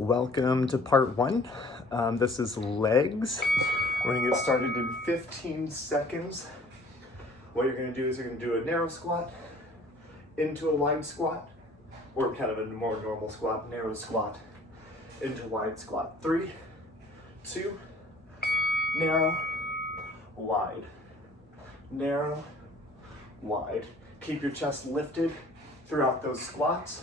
Welcome to part one. This is legs. We're gonna get started in 15 seconds. What you're gonna do is you're gonna do a narrow squat into a wide squat, or kind of a more normal squat, narrow squat into wide squat. 3, 2, narrow, wide, narrow, wide. Keep your chest lifted throughout those squats.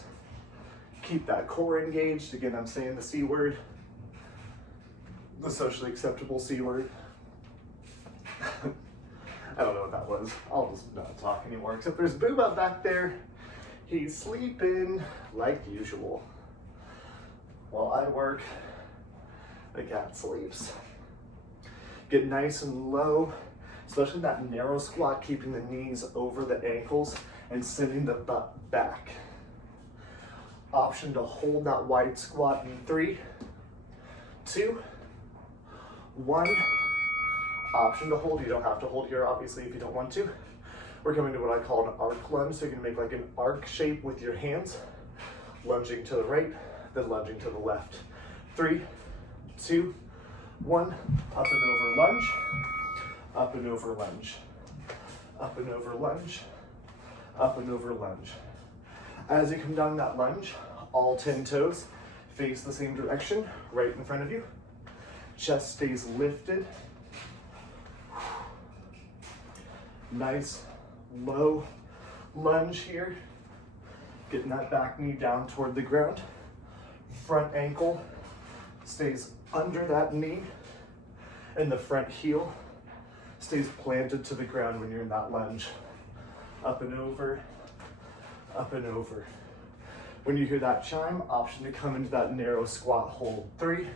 Keep that core engaged. Again, I'm saying the C word, the socially acceptable C word. I don't know what that was. I'll just not talk anymore, except there's Booba back there. He's sleeping like usual. While I work, the cat sleeps. Get nice and low, especially that narrow squat, keeping the knees over the ankles and sending the butt back. Option to hold that wide squat in 3, 2, 1. Option to hold. You don't have to hold here, obviously, if you don't want to. We're coming to what I call an arc lunge. So you're gonna make like an arc shape with your hands, lunging to the right, then lunging to the left. 3, 2, 1. Up and over lunge, up and over lunge, up and over lunge, up and over lunge. As you come down that lunge, all 10 toes face the same direction, right in front of you. Chest stays lifted. Nice low lunge here. Getting that back knee down toward the ground. Front ankle stays under that knee, and the front heel stays planted to the ground when you're in that lunge. Up and over. Up and over. When you hear that chime, option to come into that narrow squat hold. 3,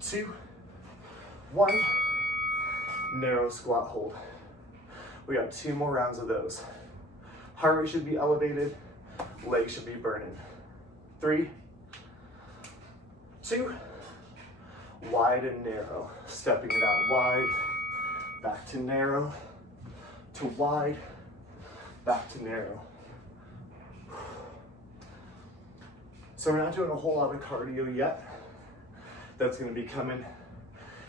2, 1. Narrow squat hold. We got 2 more rounds of those. Heart rate should be elevated, legs should be burning. 3, 2, wide and narrow. Stepping it out wide, back to narrow, to wide, back to narrow. So we're not doing a whole lot of cardio yet. That's gonna be coming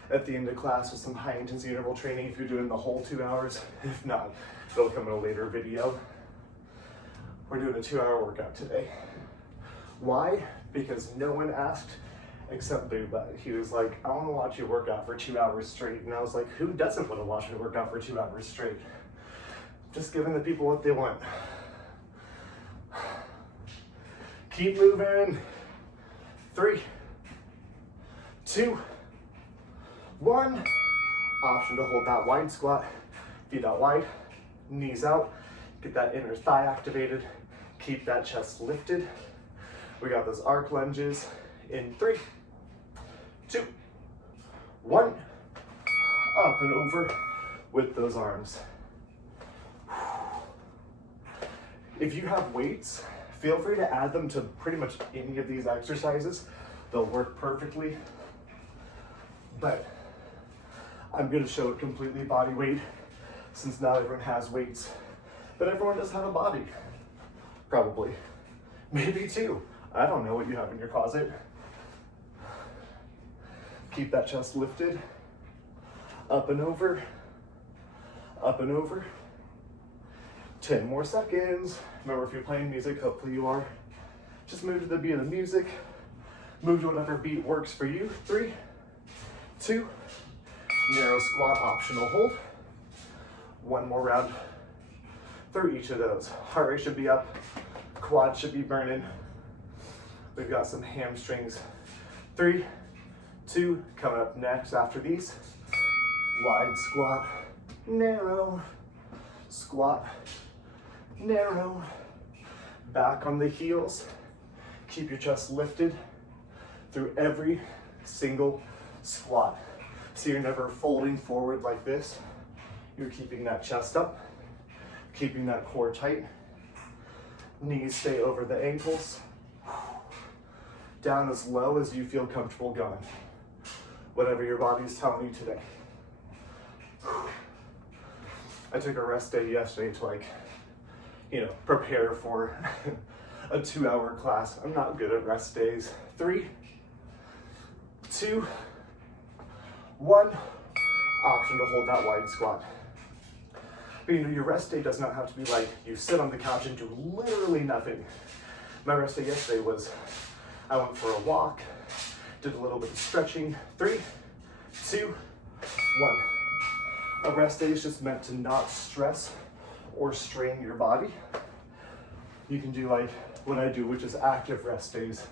at the end of class with some high intensity interval training if you're doing the whole 2 hours. If not, it'll come in a later video. We're doing a 2-hour workout today. Why? Because no one asked except Booba. He was like, I wanna watch you work out for 2 hours straight. And I was like, who doesn't wanna watch me work out for 2 hours straight? Just giving the people what they want. Keep moving. 3, 2, 1. Option to hold that wide squat. Feet out wide, knees out. Get that inner thigh activated. Keep that chest lifted. We got those arc lunges in 3, 2, 1. Up and over with those arms. If you have weights, feel free to add them to pretty much any of these exercises. They'll work perfectly. But I'm gonna show it completely body weight since not everyone has weights. But everyone does have a body, probably. Maybe 2. I don't know what you have in your closet. Keep that chest lifted. Up and over, up and over. 10 more seconds. Remember, if you're playing music, hopefully you are, just move to the beat of the music. Move to whatever beat works for you. 3, 2, narrow squat, optional hold. 1 more round through each of those. Heart rate should be up, quad should be burning. We've got some hamstrings. 3, 2, coming up next after these. Wide squat, narrow, squat, narrow, back on the heels. Keep your chest lifted through every single squat. So you're never folding forward like this. You're keeping that chest up, keeping that core tight. Knees stay over the ankles. Down as low as you feel comfortable going. Whatever your body's telling you today. I took a rest day yesterday to prepare for a 2-hour class. I'm not good at rest days. 3, 2, 1. Option to hold that wide squat. But you know, your rest day does not have to be like you sit on the couch and do literally nothing. My rest day yesterday was I went for a walk, did a little bit of stretching. 3, 2, 1. A rest day is just meant to not stress or strain your body. You can do like what I do, which is active rest days,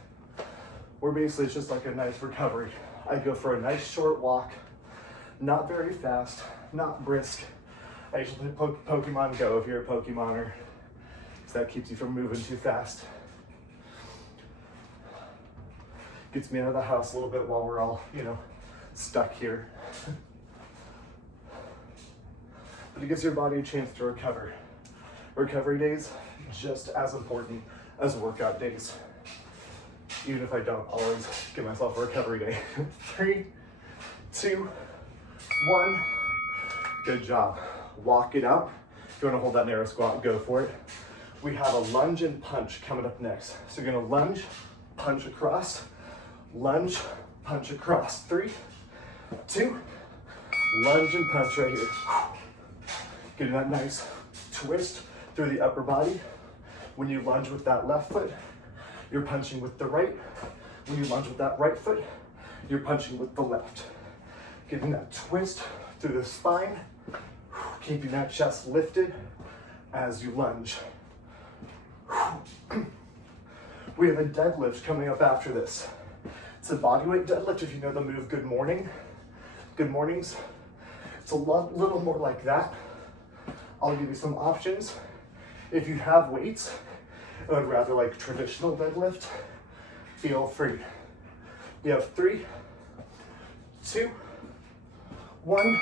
where basically it's just like a nice recovery. I go for a nice short walk, not very fast, not brisk. I usually play Pokemon Go if you're a Pokemoner, because that keeps you from moving too fast. Gets me out of the house a little bit while we're all, you know, stuck here. But it gives your body a chance to recover. Recovery days, just as important as workout days. Even if I don't always give myself a recovery day. 3, 2, 1. Good job. Walk it out. If you want to hold that narrow squat, go for it. We have a lunge and punch coming up next. So you're going to lunge, punch across, lunge, punch across. 3, 2, lunge and punch right here. Getting that nice twist through the upper body. When you lunge with that left foot, you're punching with the right. When you lunge with that right foot, you're punching with the left. Getting that twist through the spine, keeping that chest lifted as you lunge. We have a deadlift coming up after this. It's a bodyweight deadlift if you know the move Good Morning. Good Mornings. It's a little more like that. I'll give you some options. If you have weights and would rather like traditional deadlift, feel free. We have 3, 2, 1.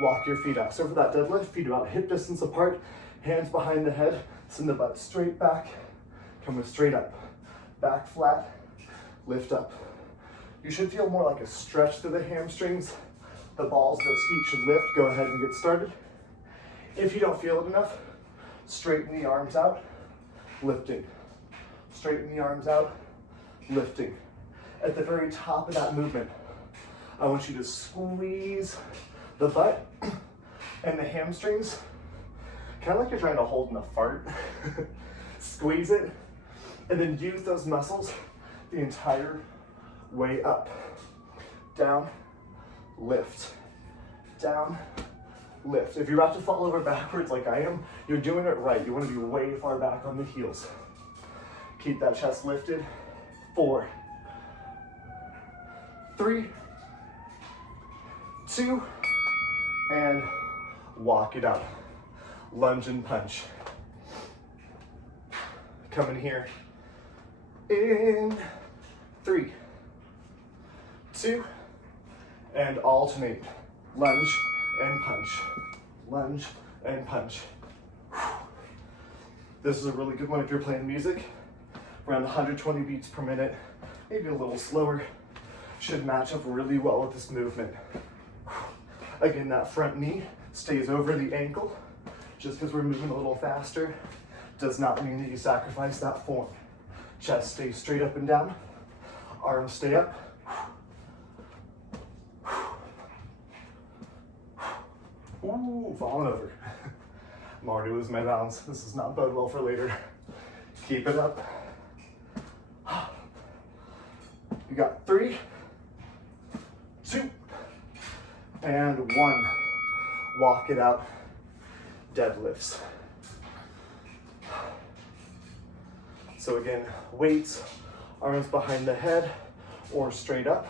Walk your feet out. So for that deadlift, feet about hip distance apart, hands behind the head, send the butt straight back, coming straight up. Back flat, lift up. You should feel more like a stretch through the hamstrings. The balls of those feet should lift. Go ahead and get started. If you don't feel it enough, straighten the arms out, lifting. Straighten the arms out, lifting. At the very top of that movement, I want you to squeeze the butt and the hamstrings, kind of like you're trying to hold in a fart. Squeeze it, and then use those muscles the entire way up. Down, lift. Down, lift. If you're about to fall over backwards like I am, you're doing it right. You want to be way far back on the heels. Keep that chest lifted. 4, 3, 2, and walk it out. Lunge and punch. Come in here. In 3, 2, and alternate. Lunge and punch. Lunge and punch. This is a really good one if you're playing music. Around 120 beats per minute, maybe a little slower. Should match up really well with this movement. Again, that front knee stays over the ankle. Just because we're moving a little faster does not mean that you sacrifice that form. Chest stays straight up and down. Arms stay up. Ooh, falling over. I'm already losing my balance. This does not bode well for later. Keep it up. You got 3, 2, and 1. Walk it out. Deadlifts. So again, weights, arms behind the head or straight up.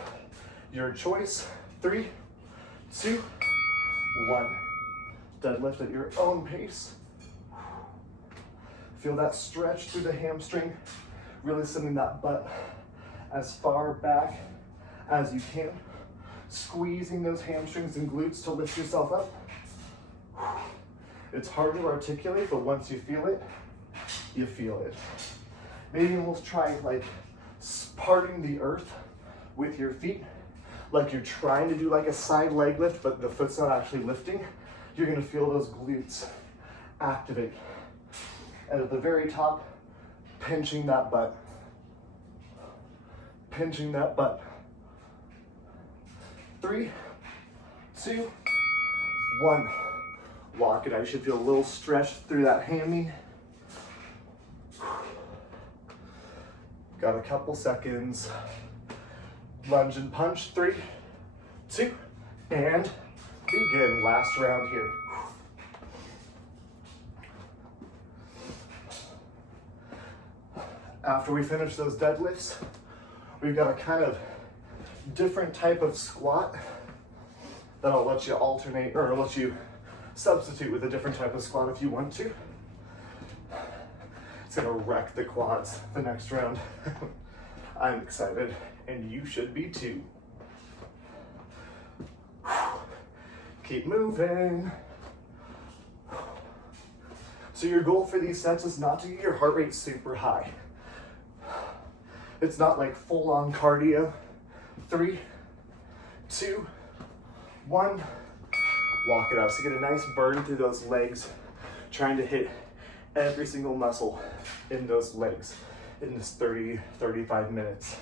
Your choice. 3, 2, 1. Deadlift at your own pace. Feel that stretch through the hamstring. Really sending that butt as far back as you can. Squeezing those hamstrings and glutes to lift yourself up. It's hard to articulate, but once you feel it, you feel it. Maybe almost try like parting the earth with your feet, like you're trying to do like a side leg lift, but the foot's not actually lifting. You're gonna feel those glutes activate. And at the very top, pinching that butt. Pinching that butt. 3, 2, 1. Lock it out. You should feel a little stretch through that hammy. Got a couple seconds. Lunge and punch. 3, 2, and begin. Last round here. After we finish those deadlifts, we've got a kind of different type of squat that I'll let you alternate, or let you substitute with a different type of squat if you want to. It's gonna wreck the quads the next round. I'm excited, and you should be too. Keep moving. So your goal for these sets is not to get your heart rate super high. It's not like full-on cardio. 3, 2, 1. Walk it out. So get a nice burn through those legs, trying to hit every single muscle in those legs in this 30, 35 minutes.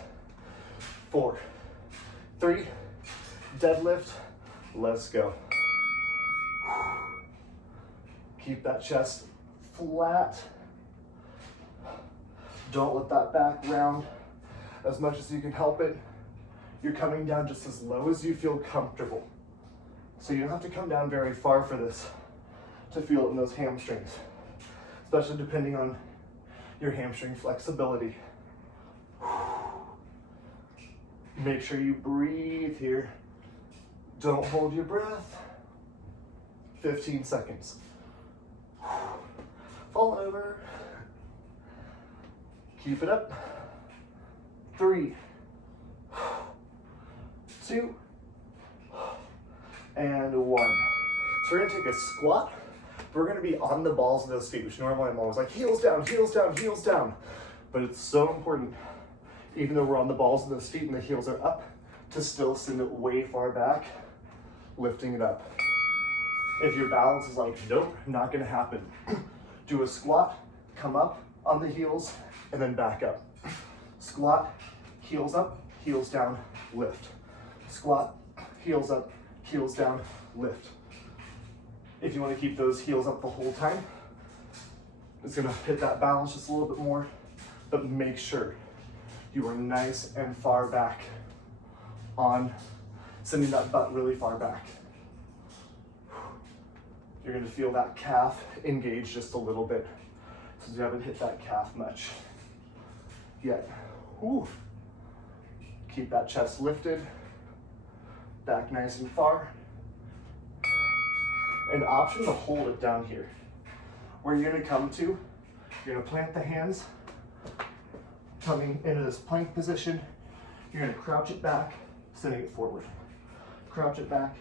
4, 3, deadlift. Let's go. Keep that chest flat. Don't let that back round as much as you can help it. You're coming down just as low as you feel comfortable. So you don't have to come down very far for this to feel it in those hamstrings, especially depending on your hamstring flexibility. Make sure you breathe here. Don't hold your breath. 15 seconds. Fall over. Keep it up. 3, 2, and 1. So we're gonna take a squat. We're gonna be on the balls of those feet, which normally I'm always like heels down, heels down, heels down. But it's so important, even though we're on the balls of those feet and the heels are up, to still send it way far back, lifting it up. If your balance is like, nope, not gonna happen, do a squat, come up on the heels, and then back up. Squat, heels up, heels down, lift. Squat, heels up, heels down, lift. If you want to keep those heels up the whole time, it's going to hit that balance just a little bit more, but make sure you are nice and far back on sending that butt really far back. You're going to feel that calf engage just a little bit, since you haven't hit that calf much yet. Ooh. Keep that chest lifted, back nice and far. An option to hold it down here. Where you're gonna come to, you're gonna plant the hands, coming into this plank position. You're gonna crouch it back, sending it forward. Crouch it back,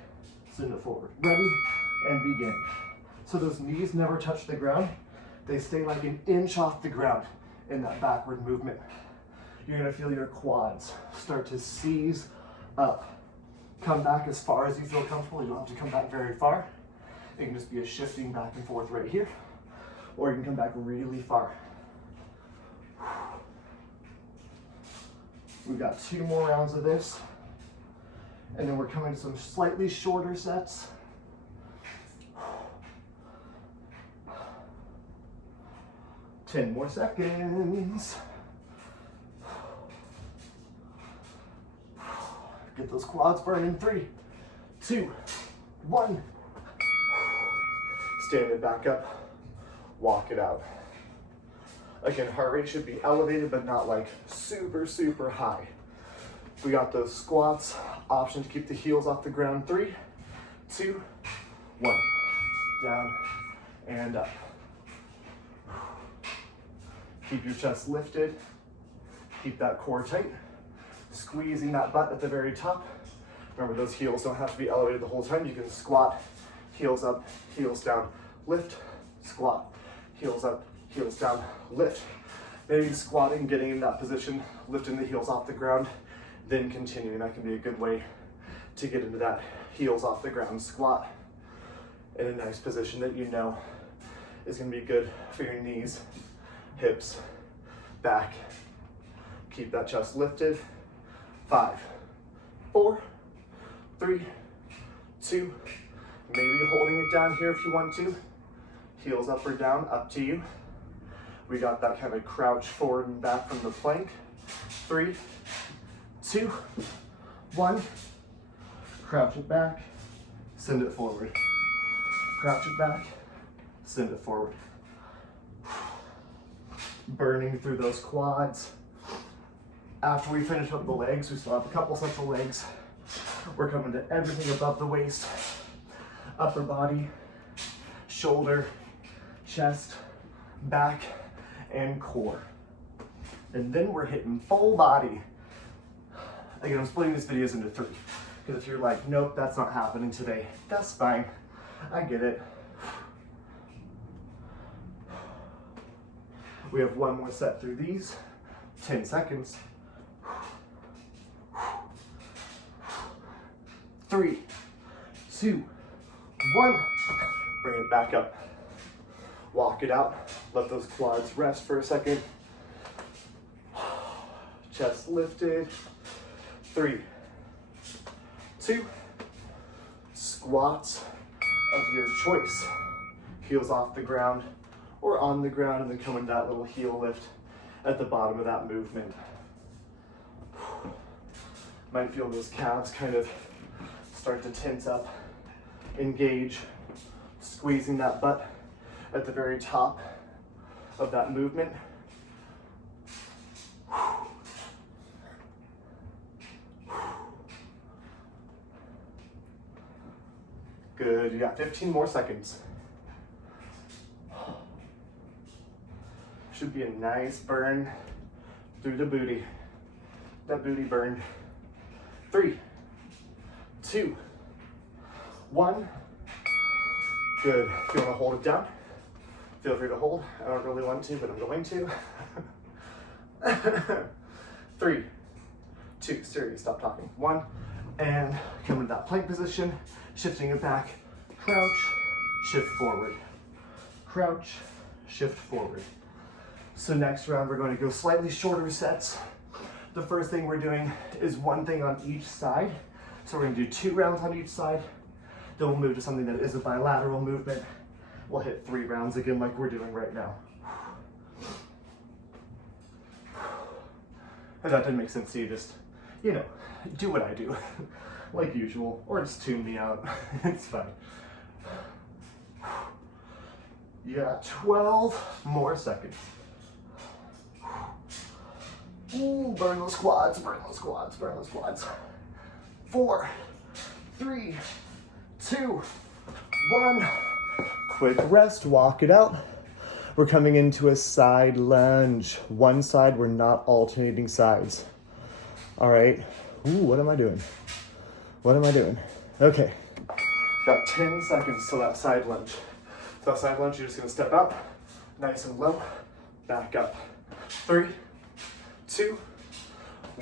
send it forward. Ready, and begin. So those knees never touch the ground. They stay like an inch off the ground in that backward movement. You're gonna feel your quads start to seize up. Come back as far as you feel comfortable. You don't have to come back very far. It can just be a shifting back and forth right here, or you can come back really far. We've got 2 more rounds of this, and then we're coming to some slightly shorter sets. Ten more seconds. Get those quads burning. 3, 2, 1. Stand it back up. Walk it out. Again, heart rate should be elevated, but not like super, super high. We got those squats. Option to keep the heels off the ground. 3, 2, 1. Down and up. Keep your chest lifted. Keep that core tight. Squeezing that butt at the very top. Remember, those heels don't have to be elevated the whole time. You can squat, heels up, heels down, lift, squat, heels up, heels down, lift. Maybe squatting, getting in that position, lifting the heels off the ground, then continuing. That can be a good way to get into that heels off the ground squat in a nice position that you know is going to be good for your knees, hips, back. Keep that chest lifted. 5, 4, 3, 2, maybe holding it down here if you want to. Heels up or down, up to you. We got that kind of crouch forward and back from the plank. 3, 2, 1. Crouch it back, send it forward. Crouch it back, send it forward. Burning through those quads. After we finish up the legs, we still have a couple sets of legs. We're coming to everything above the waist. Upper body, shoulder, chest, back, and core. And then we're hitting full body. Again, I'm splitting these videos into 3. Because if you're like, nope, that's not happening today, that's fine. I get it. We have one more set through these. 10 seconds. 3, 2, 1. Bring it back up. Walk it out. Let those quads rest for a second. Chest lifted. 3, 2. Squats of your choice. Heels off the ground or on the ground, and then come in that little heel lift at the bottom of that movement. Might feel those calves kind of start to tense up, engage, squeezing that butt at the very top of that movement. Good, you got 15 more seconds. Should be a nice burn through the booty. That booty burn. 3, 2, 1. Good. If you want to hold it down, feel free to hold. I don't really want to, but I'm going to. 3, 2, Siri, stop talking. 1, and come into that plank position, shifting it back. Crouch, shift forward. Crouch, shift forward. So next round, we're going to go slightly shorter sets. The first thing we're doing is one thing on each side. So we're going to do 2 rounds on each side. Then we'll move to something that is a bilateral movement. We'll hit 3 rounds again like we're doing right now. If that didn't make sense to you, just, you know, do what I do, like usual, or just tune me out. It's fine. You got 12 more seconds. Ooh, burn those quads, burn those quads, burn those quads. 4, 3, 2, 1. Quick rest, walk it out. We're coming into a side lunge. One side, we're not alternating sides. All right. Ooh, what am I doing? What am I doing? Okay. Got 10 seconds till that side lunge. So that side lunge, you're just gonna step out, nice and low, back up. 3, 2,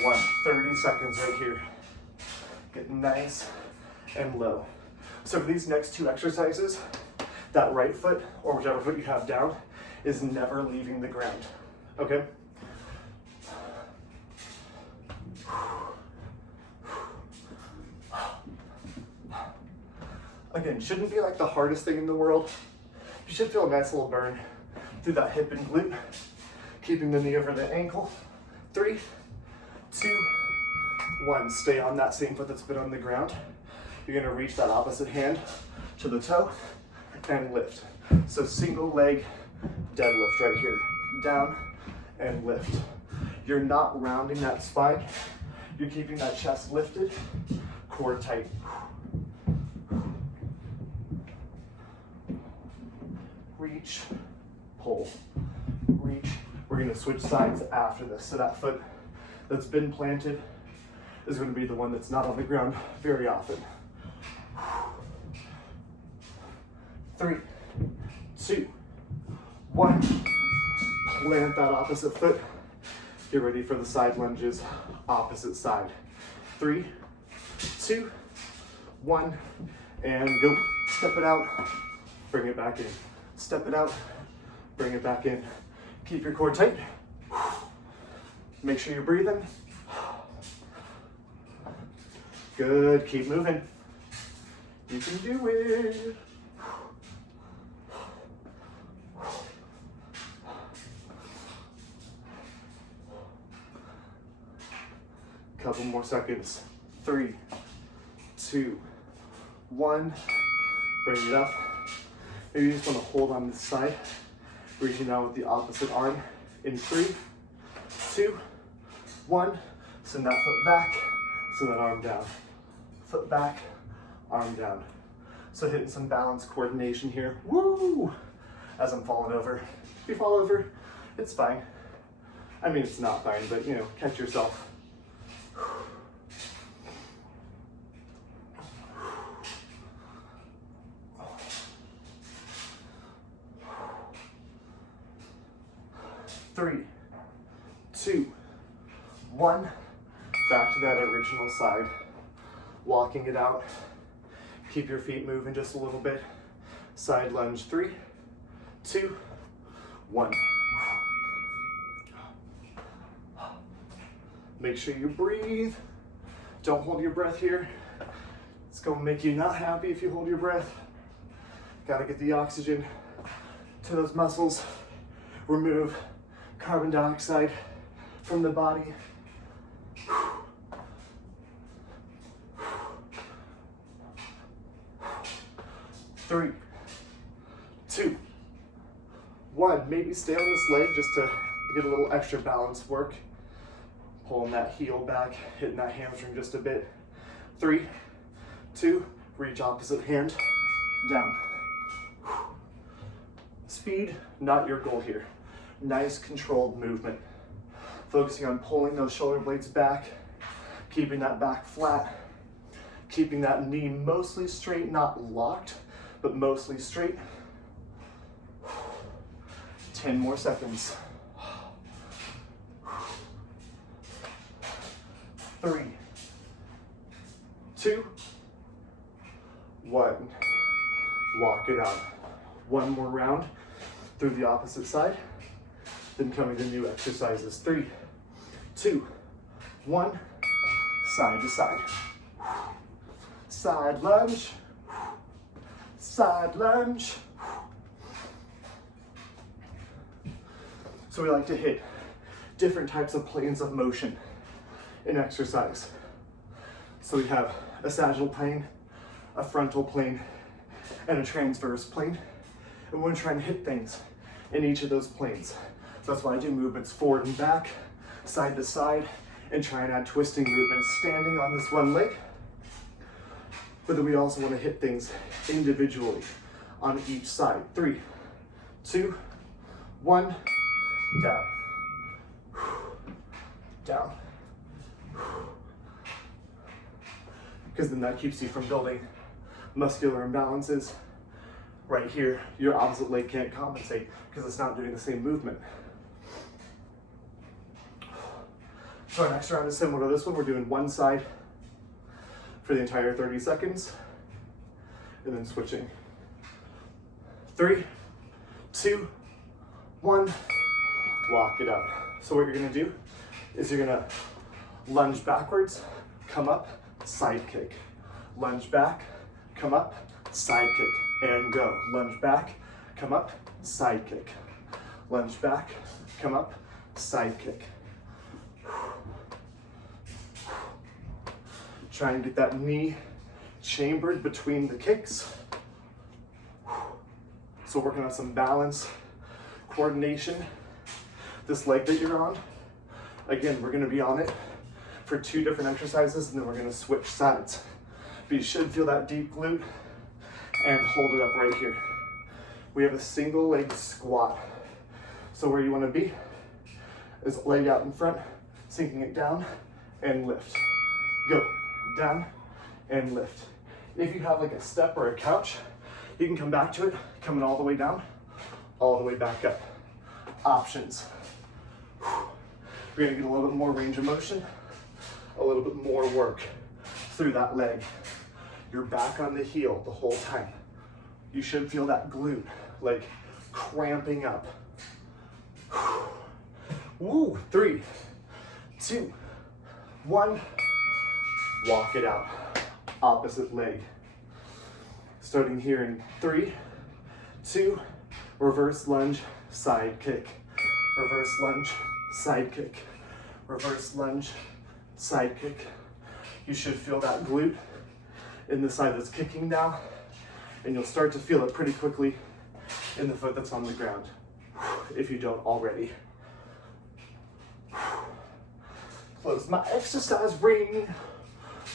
1. 30 seconds right here. Get nice and low. So for these next 2 exercises, that right foot, or whichever foot you have down, is never leaving the ground, okay? Again, shouldn't be like the hardest thing in the world. You should feel a nice little burn through that hip and glute, keeping the knee over the ankle. 3, 2, 1. Stay on that same foot that's been on the ground. You're gonna reach that opposite hand to the toe and lift. So single leg deadlift right here. Down and lift. You're not rounding that spine. You're keeping that chest lifted, core tight. Reach, pull, reach. We're gonna switch sides after this. So that foot that's been planted is gonna be the one that's not on the ground very often. 3, 2, 1. Plant that opposite foot. Get ready for the side lunges, opposite side. 3, 2, 1, and go. Step it out, bring it back in. Step it out, bring it back in. Keep your core tight. Make sure you're breathing. Good, keep moving. You can do it. Couple more seconds. 3, 2, 1. Bring it up. Maybe you just want to hold on this side. Reaching out with the opposite arm in 3, 2, 1. Send that foot back, send that arm down. Foot back, arm down. So hitting some balance coordination here. Woo! As I'm falling over. If you fall over, it's fine. I mean, it's not fine, but you know, catch yourself. 3, 2, 1. Back to that original side. Walking it out. Keep your feet moving just a little bit. Side lunge. 3, 2, 1. Make sure you breathe. Don't hold your breath here. It's going to make you not happy if you hold your breath. Got to get the oxygen to those muscles. Remove carbon dioxide from the body. 3, 2, 1. Maybe stay on this leg just to get a little extra balance work. Pulling that heel back, hitting that hamstring just a bit. 3, 2, reach opposite hand, down. Speed, not your goal here. Nice controlled movement. Focusing on pulling those shoulder blades back, keeping that back flat, keeping that knee mostly straight, not locked, but mostly straight. 10 more seconds. 3, 2, 1. Walk it out. One more round through the opposite side. Then coming to new exercises. 3, 2, 1. Side to side. Side lunge. Side lunge. So we like to hit different types of planes of motion in exercise. So we have a sagittal plane, a frontal plane, and a transverse plane. And we're trying to hit things in each of those planes. So that's why I do movements forward and back, side to side, and try and add twisting movements standing on this one leg. But then we also want to hit things individually on each side. 3, 2, 1, down. Down. Because then that keeps you from building muscular imbalances. Right here, your opposite leg can't compensate because it's not doing the same movement. So our next round is similar to this one. We're doing one side for the entire 30 seconds and then switching. 3, 2, 1, walk it up. So what you're gonna do is you're gonna lunge backwards, come up, side kick. Lunge back, come up, side kick, and go. Lunge back, come up, side kick. Lunge back, come up, side kick. Try and get that knee chambered between the kicks. So working on some balance, coordination. This leg that you're on, again, we're gonna be on it for 2 different exercises and then we're gonna switch sides. But you should feel that deep glute and hold it up right here. We have a single leg squat. So where you wanna be is leg out in front, sinking it down and lift. Go, down and lift. If you have like a step or a couch, you can come back to it, coming all the way down, all the way back up. Options. We're gonna get a little bit more range of motion, a little bit more work through that leg. You're back on the heel the whole time. You should feel that glute like cramping up. Woo, 3, 2, 1, walk it out. opposite leg. Starting here in 3, 2, reverse lunge, side kick. Reverse lunge, side kick. Reverse lunge, side kick. You should feel that glute in the side that's kicking now, and you'll start to feel it pretty quickly in the foot that's on the ground, if you don't already. Close my exercise ring.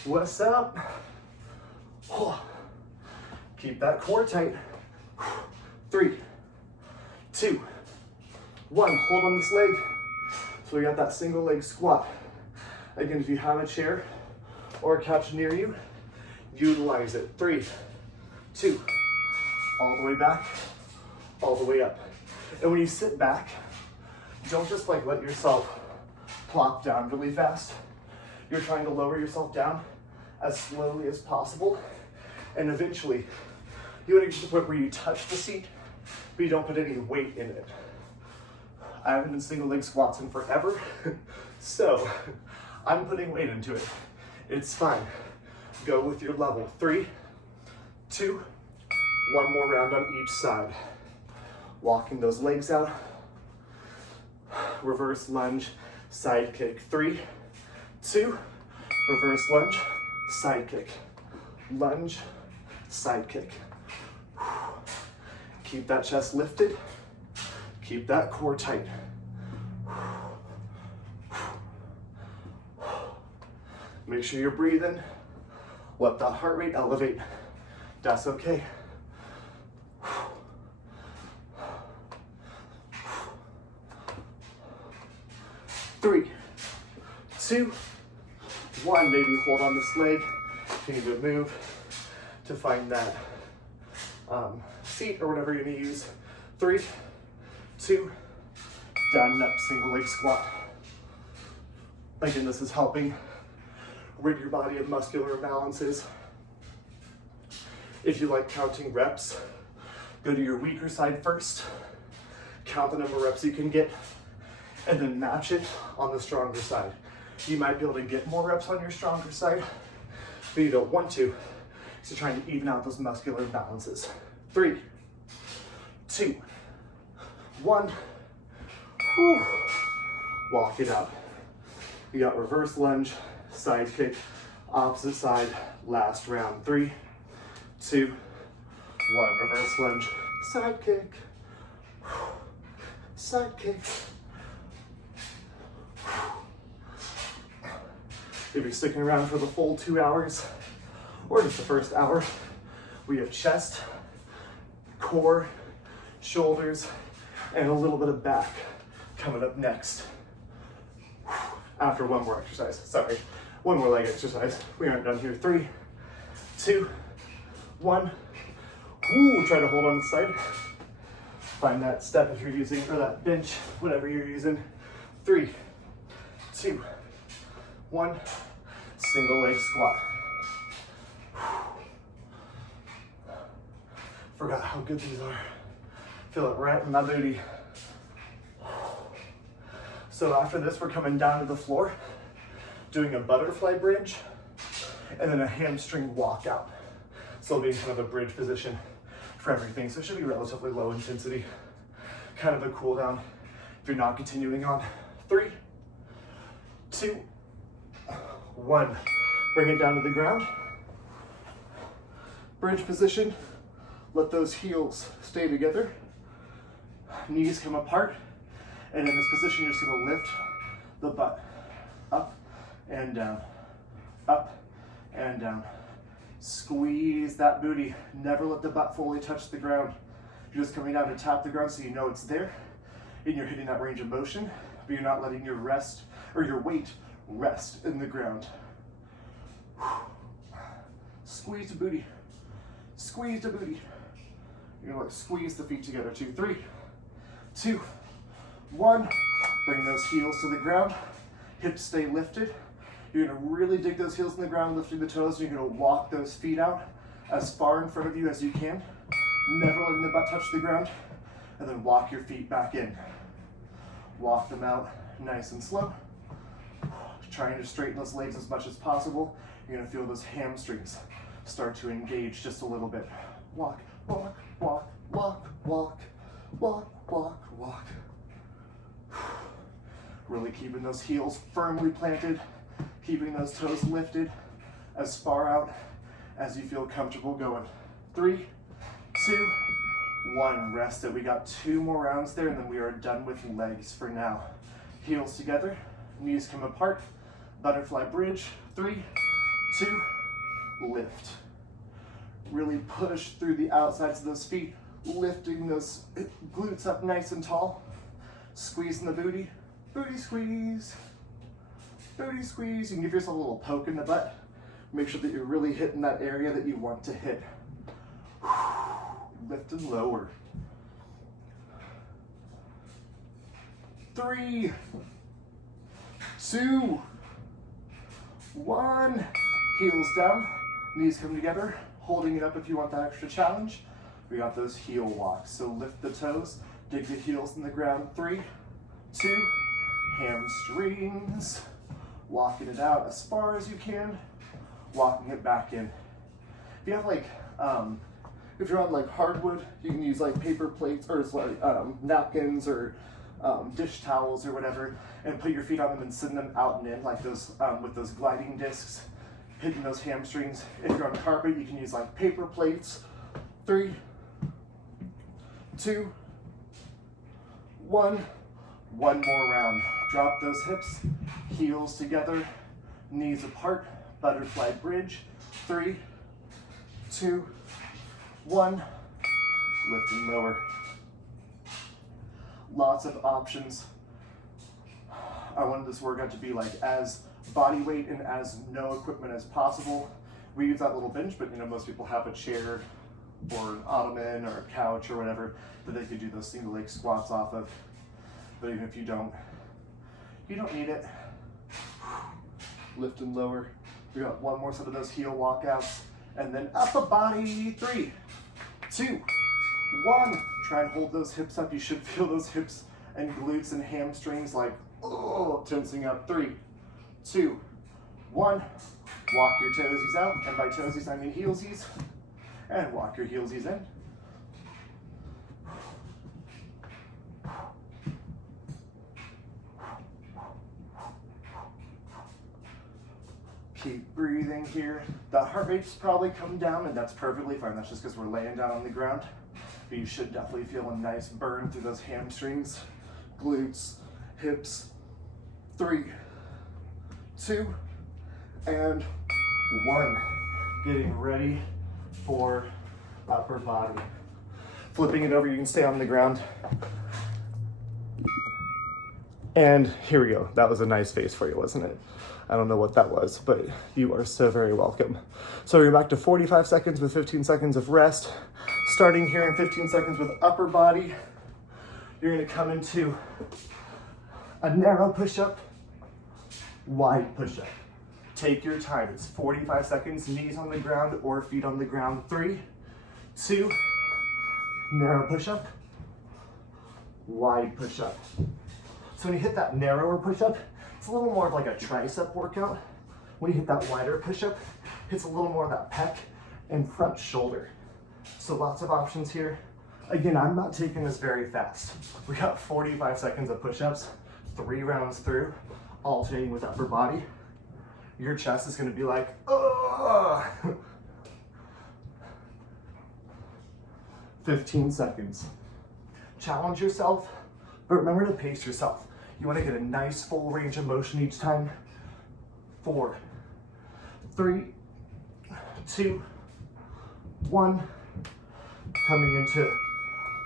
What's up? Keep that core tight. 3, 2, 1. Hold on this leg. So we got that single leg squat. Again, if you have a chair or a couch near you, utilize it. 3, 2, all the way back, all the way up. And when you sit back, don't just like let yourself plop down really fast. You're trying to lower yourself down as slowly as possible. And eventually, you want to get to the point where you touch the seat, but you don't put any weight in it. I haven't been single leg squats in forever, so I'm putting weight into it. It's fine. Go with your level. 3, 2, 1 more round on each side. Walking those legs out. Reverse lunge, side kick. 3, 2, reverse lunge, side kick. Lunge, side kick. Keep that chest lifted. Keep that core tight. Make sure you're breathing. Let that heart rate elevate. That's okay. 3, 2, 1. Maybe hold on this leg. Continue to move to find that seat or whatever you're gonna use. 3, 2, done. Up, single leg squat. Again, this is helping rid your body of muscular imbalances. If you like counting reps, go to your weaker side first. Count the number of reps you can get, and then match it on the stronger side. You might be able to get more reps on your stronger side, but you don't want to. So trying to even out those muscular imbalances. 3, 2, 1. Whew. Walk it out. You got reverse lunge, side kick, opposite side, last round. 3, 2, 1. Reverse lunge, side kick, side kick. If you're sticking around for the full 2 hours, or just the first hour, we have chest, core, shoulders, and a little bit of back coming up next. After one more exercise, sorry, one more leg exercise. We aren't done here. 3, 2, 1. Ooh, try to hold on the side. Find that step if you're using, or that bench, whatever you're using. 3, 2, 1. Single leg squat. Forgot how good these are. Feel it right in my booty. So after this, we're coming down to the floor, doing a butterfly bridge, and then a hamstring walkout. So it'll be kind of a bridge position for everything. So it should be relatively low intensity, kind of a cool down if you're not continuing on. 3, 2, 1. Bring it down to the ground. Bridge position. Let those heels stay together. Knees come apart. And in this position, you're just gonna lift the butt up and down, up and down. Squeeze that booty. Never let the butt fully touch the ground. You're just coming down to tap the ground so you know it's there, and you're hitting that range of motion, but you're not letting your rest or your weight rest in the ground. Squeeze the booty. Squeeze the booty. You're gonna squeeze the feet together. 2, 3, 2, 1. Bring those heels to the ground. Hips stay lifted. You're gonna really dig those heels in the ground, lifting the toes. You're gonna walk those feet out as far in front of you as you can. Never letting the butt touch the ground. And then walk your feet back in. Walk them out nice and slow. trying to straighten those legs as much as possible, you're gonna feel those hamstrings start to engage just a little bit. Walk, walk, walk, walk, walk, walk, walk, walk. Really keeping those heels firmly planted, keeping those toes lifted as far out as you feel comfortable going. 3, 2, 1, rest it. We got 2 more rounds there and then we are done with legs for now. Heels together, knees come apart, butterfly bridge. 3, 2, lift. Really push through the outsides of those feet, lifting those glutes up nice and tall. Squeezing the booty, booty squeeze, booty squeeze. You can give yourself a little poke in the butt. Make sure that you're really hitting that area that you want to hit. Lift and lower. 3, 2, 1. Heels down, knees come together, holding it up if you want that extra challenge. We got those heel walks. So lift the toes, dig the heels in the ground. 3, 2, hamstrings. Walking it out as far as you can, walking it back in. If you have like, if you're on like hardwood, you can use like paper plates or like napkins or dish towels or whatever, and put your feet on them and send them out and in like those with those gliding discs, hitting those hamstrings. If you're on carpet, you can use like paper plates. 3, 2, 1. One more round. Drop those hips, heels together, knees apart, butterfly bridge. 3, 2, 1. Lift and lower. Lots of options. I wanted this workout to be like as body weight and as no equipment as possible. We use that little bench, but you know, most people have a chair or an ottoman or a couch or whatever that they could do those single leg squats off of. But even if you don't need it. Lift and lower. We got one more set of those heel walkouts, and then upper body. 3, 2, 1. Try and hold those hips up. You should feel those hips and glutes and hamstrings like, oh, tensing up. 3, 2, 1. Walk your toesies out, and by toesies I mean heelsies, and walk your heelsies in. Keep breathing here. The heart rate's probably come down, and that's perfectly fine. That's just because we're laying down on the ground. But you should definitely feel a nice burn through those hamstrings, glutes, hips. 3, 2, and 1. Getting ready for upper body. Flipping it over, you can stay on the ground. And here we go. That was a nice face for you, wasn't it? I don't know what that was, but you are so very welcome. So we're back to 45 seconds with 15 seconds of rest. Starting here in 15 seconds with upper body. You're gonna come into a narrow push-up, wide push-up. Take your time, it's 45 seconds, knees on the ground or feet on the ground. 3, 2, narrow push-up, wide push-up. So when you hit that narrower push-up, it's a little more of like a tricep workout. When you hit that wider push-up, it's a little more of that pec and front shoulder. So lots of options here. Again, I'm not taking this very fast. We got 45 seconds of push-ups, 3 rounds through, alternating with upper body. Your chest is gonna be like, ugh. 15 seconds. Challenge yourself, but remember to pace yourself. You wanna get a nice full range of motion each time. 4, 3, 2, 1. Coming into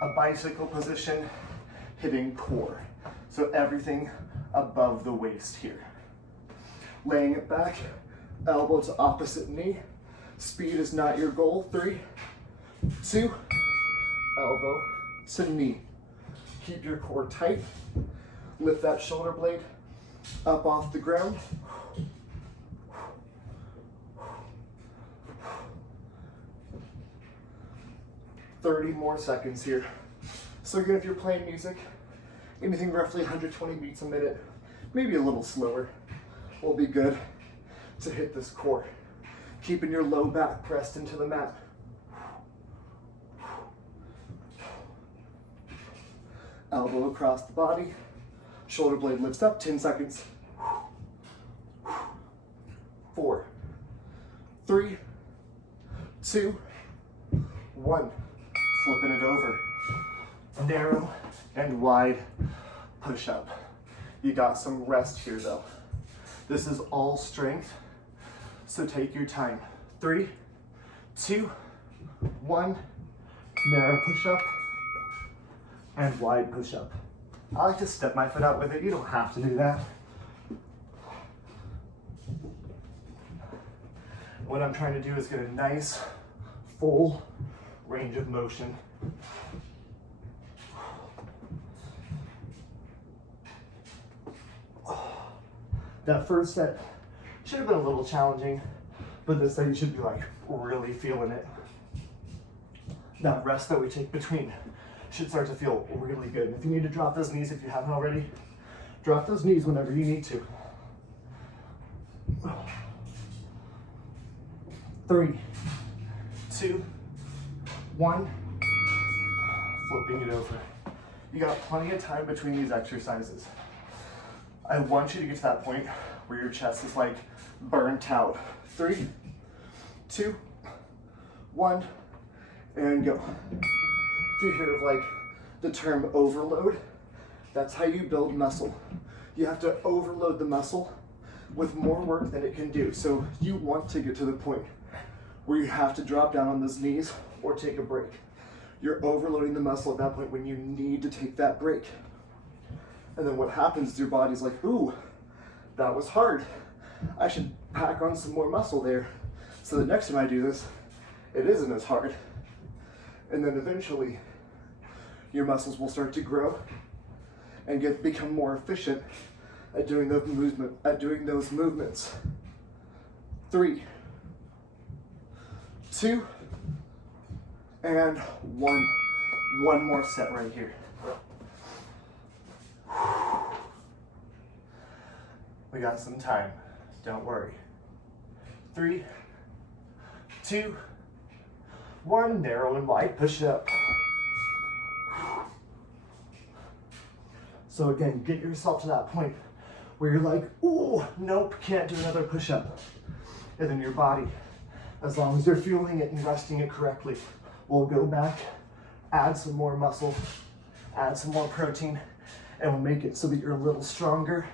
a bicycle position, hitting core. So everything above the waist here. Laying it back, elbow to opposite knee. Speed is not your goal. 3, 2, elbow to knee. Keep your core tight. Lift that shoulder blade up off the ground. $30 more seconds here. So again, if you're playing music, anything roughly 120 beats a minute, maybe a little slower. will be good to hit this core. Keeping your low back pressed into the mat. Elbow across the body, shoulder blade lifts up, 10 seconds. 4, 3, 2, 1. Flipping it over. Narrow and wide push up. You got some rest here though. This is all strength, so take your time. 3, 2, 1. Narrow push up and wide push up. I like to step my foot out with it. You don't have to do that. What I'm trying to do is get a nice, full range of motion. That first set should have been a little challenging, but this set you should be like really feeling it. That rest that we take between should start to feel really good. And if you need to drop those knees, if you haven't already, drop those knees whenever you need to. 3, 2, 1. Flipping it over. You got plenty of time between these exercises. I want you to get to that point where your chest is like burnt out. 3, 2, 1, and go. If you hear of like the term overload, that's how you build muscle. You have to overload the muscle with more work than it can do. So you want to get to the point where you have to drop down on those knees or take a break. You're overloading the muscle at that point when you need to take that break. And then what happens is your body's like, ooh, that was hard. I should pack on some more muscle there. So the next time I do this, it isn't as hard. And then eventually your muscles will start to grow and become more efficient at doing those movements. 3, 2, and 1. One more set right here. We got some time, don't worry. 3, 2, 1, narrow and wide, push it up. So again, get yourself to that point where you're like, ooh, nope, can't do another push-up. And then your body, as long as you're fueling it and resting it correctly, will go back, add some more muscle, add some more protein, and we'll make it so that you're a little stronger,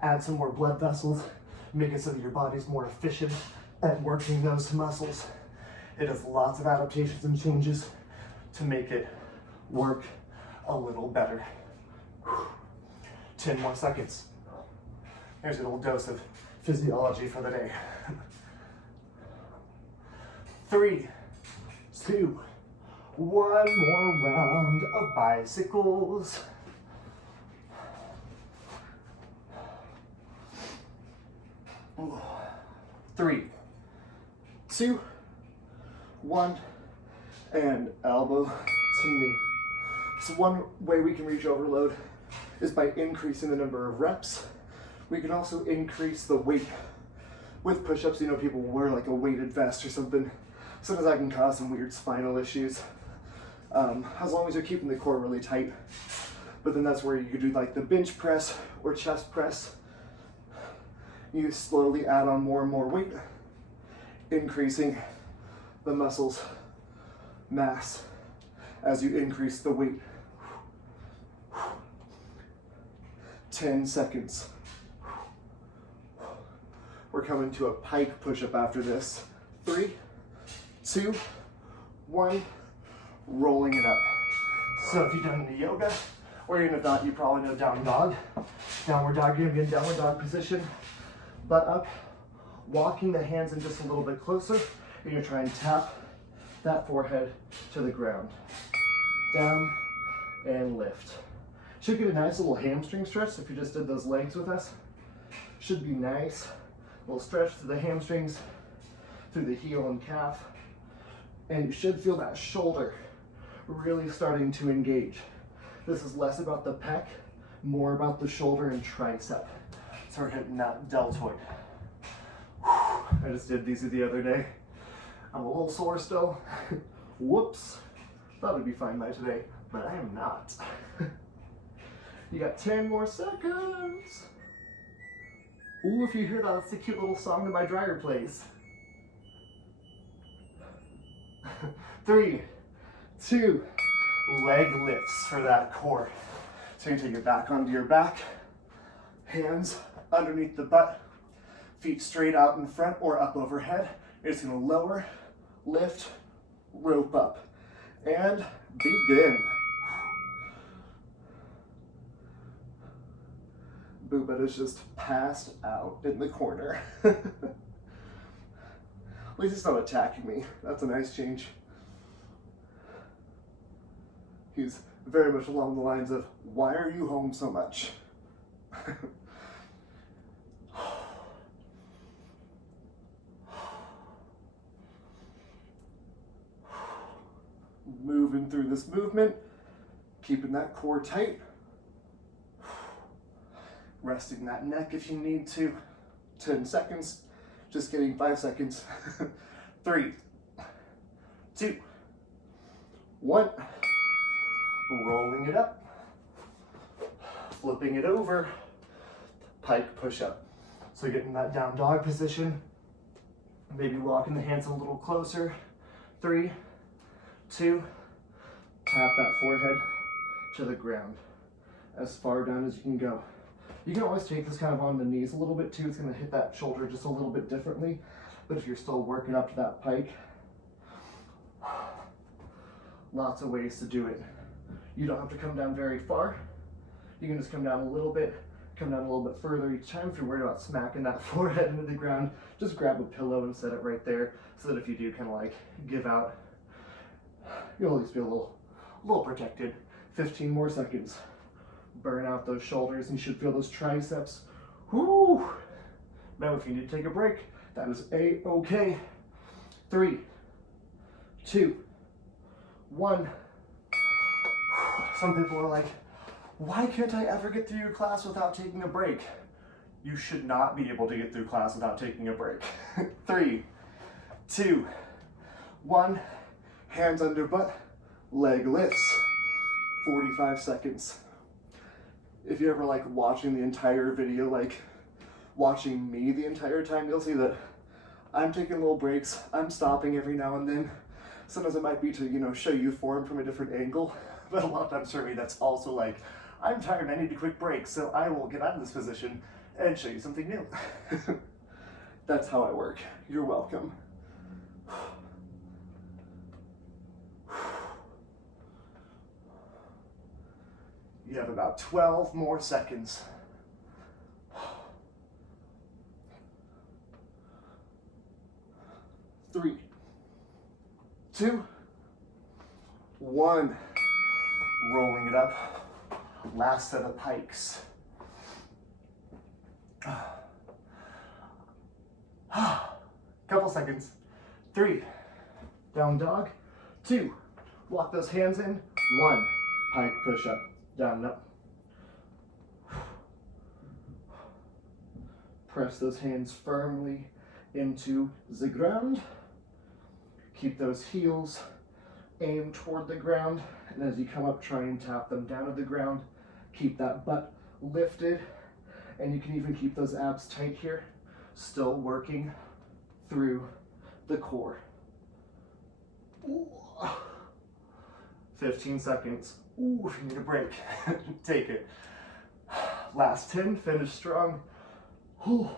add some more blood vessels, make it so that your body's more efficient at working those muscles. It has lots of adaptations and changes to make it work a little better. 10 more seconds. Here's a little dose of physiology for the day. 3, 2, 1 more round of bicycles. Ooh. 3, 2, 1, and elbow to knee. So one way we can reach overload is by increasing the number of reps. We can also increase the weight. With push-ups, you know, people wear like a weighted vest or something. Sometimes that can cause some weird spinal issues. As long as you're keeping the core really tight. But then that's where you could do like the bench press or chest press. You slowly add on more and more weight, increasing the muscle's mass as you increase the weight. 10 seconds. We're coming to a pike push-up after this. 3, 2, 1, rolling it up. So if you've done any yoga, or even if not, you probably know down dog. Downward dog, you're gonna be in downward dog position, butt up, walking the hands in just a little bit closer. You're gonna try and tap that forehead to the ground. Down and lift. Should get a nice little hamstring stretch if you just did those legs with us. Should be nice. A little stretch to the hamstrings, through the heel and calf. And you should feel that shoulder really starting to engage. This is less about the pec, more about the shoulder and tricep. So we're hitting that deltoid. I just did these the other day. I'm a little sore still. Whoops. Thought I'd be fine by today, but I am not. You got 10 more seconds. Ooh, if you hear that, that's the cute little song that my dryer plays. 3, 2, leg lifts for that core. So you take it back onto your back, hands underneath the butt, feet straight out in front or up overhead. You're just gonna lower, lift, rope up, and begin. Booba is just passed out in the corner. At least it's not attacking me. That's a nice change. He's very much along the lines of, why are you home so much? Moving through this movement, keeping that core tight. Resting that neck if you need to. 10 seconds, just kidding, 5 seconds. 3, 2, 1. Rolling it up, flipping it over, pike push up. So getting that down dog position, maybe walking the hands a little closer. 3, 2, tap that forehead to the ground, as far down as you can go. You can always take this kind of on the knees a little bit too. It's going to hit that shoulder just a little bit differently, but if you're still working up to that pike, lots of ways to do it. You don't have to come down very far. You can just come down a little bit, come down a little bit further each time. If you're worried about smacking that forehead into the ground, just grab a pillow and set it right there so that if you do kind of like give out, you'll at least be a little protected. 15 more seconds. Burn out those shoulders and you should feel those triceps. Whoo! Now if you need to take a break, that is A-okay. 3, 2, 1. Some people are like, why can't I ever get through your class without taking a break? You should not be able to get through class without taking a break. 3, 2, 1. Hands under butt, leg lifts. 45 seconds. If you're ever like watching the entire video, like watching me the entire time, you'll see that I'm taking little breaks. I'm stopping every now and then. Sometimes it might be to, you know, show you form from a different angle. But a lot of times for me, that's also like, I'm tired, I need a quick break, so I will get out of this position and show you something new. That's how I work. You're welcome. You have about 12 more seconds. 3, 2, 1. Rolling it up. Last set of pikes. Couple seconds. 3, down dog. 2, walk those hands in. 1, pike push up. Down, up. Press those hands firmly into the ground. Keep those heels aimed toward the ground. And as you come up, try and tap them down to the ground. Keep that butt lifted. And you can even keep those abs tight here. Still working through the core. Ooh. 15 seconds. Ooh, if you need a break, take it. Last 10, finish strong. Ooh.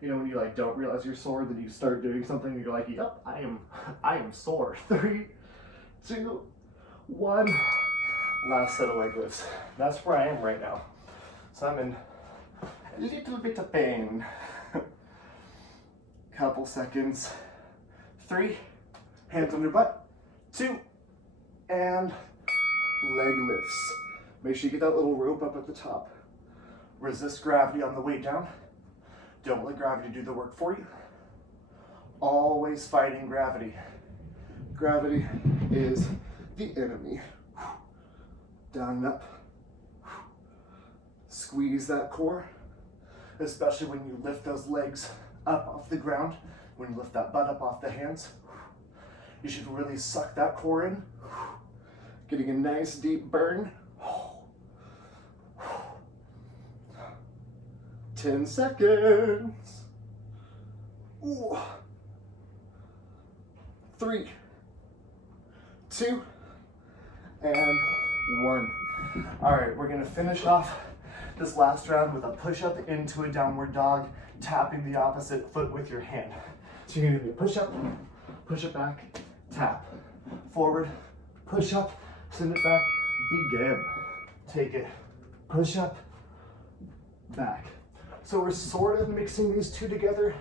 You know, when you like don't realize you're sore, then you start doing something and you're like, yep, I am sore. 3, 2, 1. Last set of leg lifts. That's where I am right now. So I'm in a little bit of pain. Couple seconds. 3, hands on your butt. 2, and leg lifts. Make sure you get that little rope up at the top. Resist gravity on the way down. Don't let gravity do the work for you. Always fighting gravity. Gravity is the enemy. Down and up. Squeeze that core. especially when you lift those legs up off the ground, when you lift that butt up off the hands. You should really suck that core in, getting a nice deep burn. 10 seconds. Ooh. 3, 2, and 1. All right, we're gonna finish off this last round with a push-up into a downward dog, tapping the opposite foot with your hand. So you're gonna do a push-up back, tap, forward, push-up, send it back, begin. Take it, push-up, back. So we're sort of mixing these two together,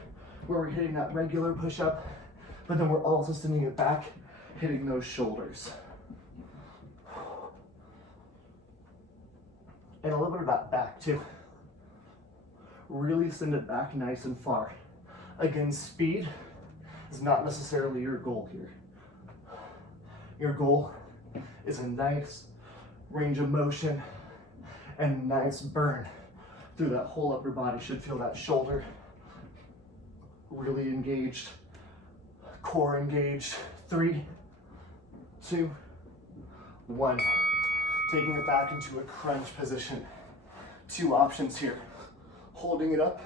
where we're hitting that regular push-up, but then we're also sending it back, hitting those shoulders. And a little bit of that back too. Really send it back nice and far. Again, speed is not necessarily your goal here. Your goal is a nice range of motion and nice burn through that whole upper body. Should feel that shoulder really engaged, core engaged. 3, 2, 1. Taking it back into a crunch position. 2 options here. Holding it up,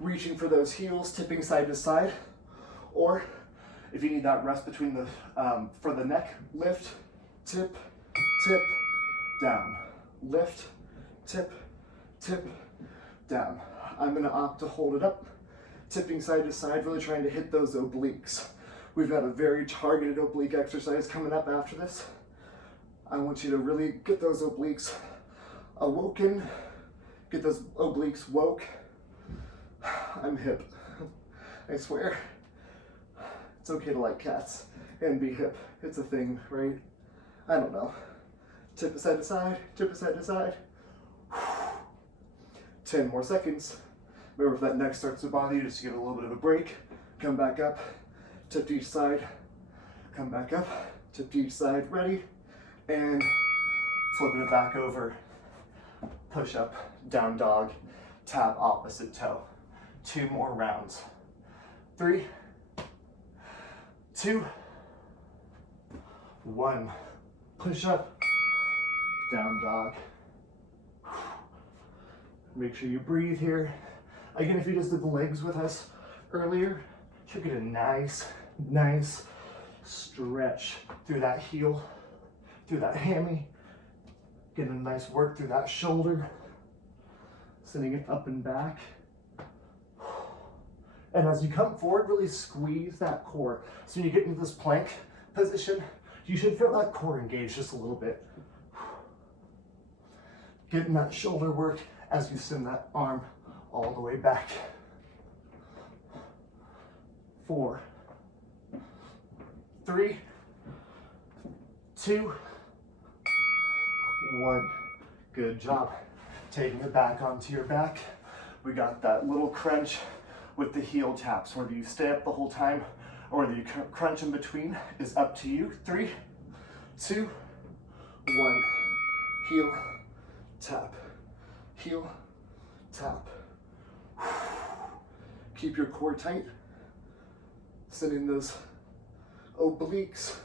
reaching for those heels, tipping side to side, or if you need that rest between the, for the neck, lift, tip, tip, down. Lift, tip, tip, down. I'm gonna opt to hold it up, tipping side to side, really trying to hit those obliques. We've got a very targeted oblique exercise coming up after this. I want you to really get those obliques awoken, get those obliques woke. I'm hip, I swear. It's okay to like cats and be hip. It's a thing, right? I don't know. Tip it side to side, tip it side to side. 10 more seconds. Remember, if that neck starts to bother you, just get a little bit of a break. Come back up, tip to each side. Come back up, tip to each side. Ready? And flipping it back over. Push up, down dog, tap opposite toe. 2 more rounds. 3, 2, 1. Push up, down dog. Make sure you breathe here. Again, if you just did the legs with us earlier, you get a nice stretch through that heel, through that hammy. Get a nice work through that shoulder, sending it up and back. And as you come forward, really squeeze that core. So when you get into this plank position, you should feel that core engaged just a little bit. Getting that shoulder work as you send that arm all the way back. 4, 3, 2, 1. Good job. Taking it back onto your back. We got that little crunch with the heel taps. Whether you stay up the whole time or whether you crunch in between is up to you. 3, 2, 1. Heel, tap, heel, tap. Keep your core tight. Sending those obliques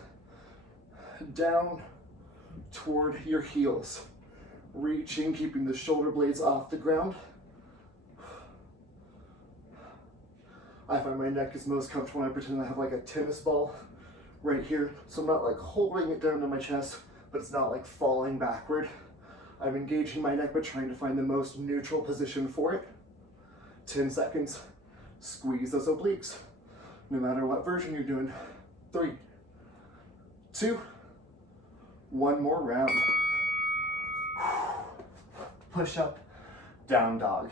down toward your heels. Reaching, keeping the shoulder blades off the ground. I find my neck is most comfortable when I pretend I have like a tennis ball right here. So I'm not like holding it down to my chest, but it's not like falling backward. I'm engaging my neck, but trying to find the most neutral position for it. 10 seconds. Squeeze those obliques, no matter what version you're doing. 3, 2, 1 more round. Push up, down dog.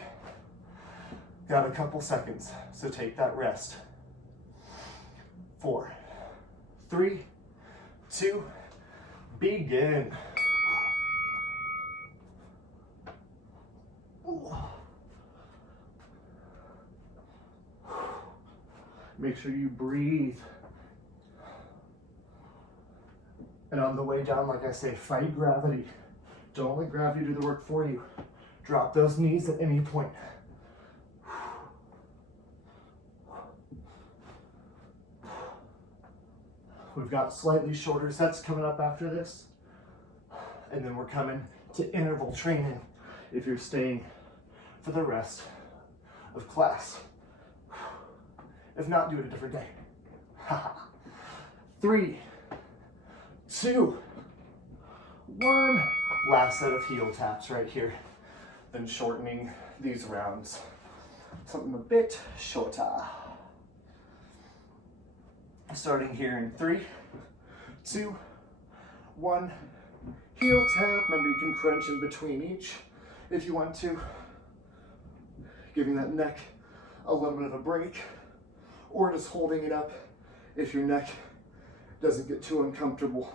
Got a couple seconds, so take that rest. 4, 3, 2, begin. Make sure you breathe. And on the way down, like I say, fight gravity. Don't let gravity do the work for you. Drop those knees at any point. We've got slightly shorter sets coming up after this. And then we're coming to interval training if you're staying for the rest of class. If not, do it a different day. 3, 2, 1. Last set of heel taps right here. Then shortening these rounds. Something a bit shorter. Starting here in 3, 2, 1. Heel tap. Remember, you can crunch in between each if you want to. Giving that neck a little bit of a break. Or just holding it up if your neck doesn't get too uncomfortable.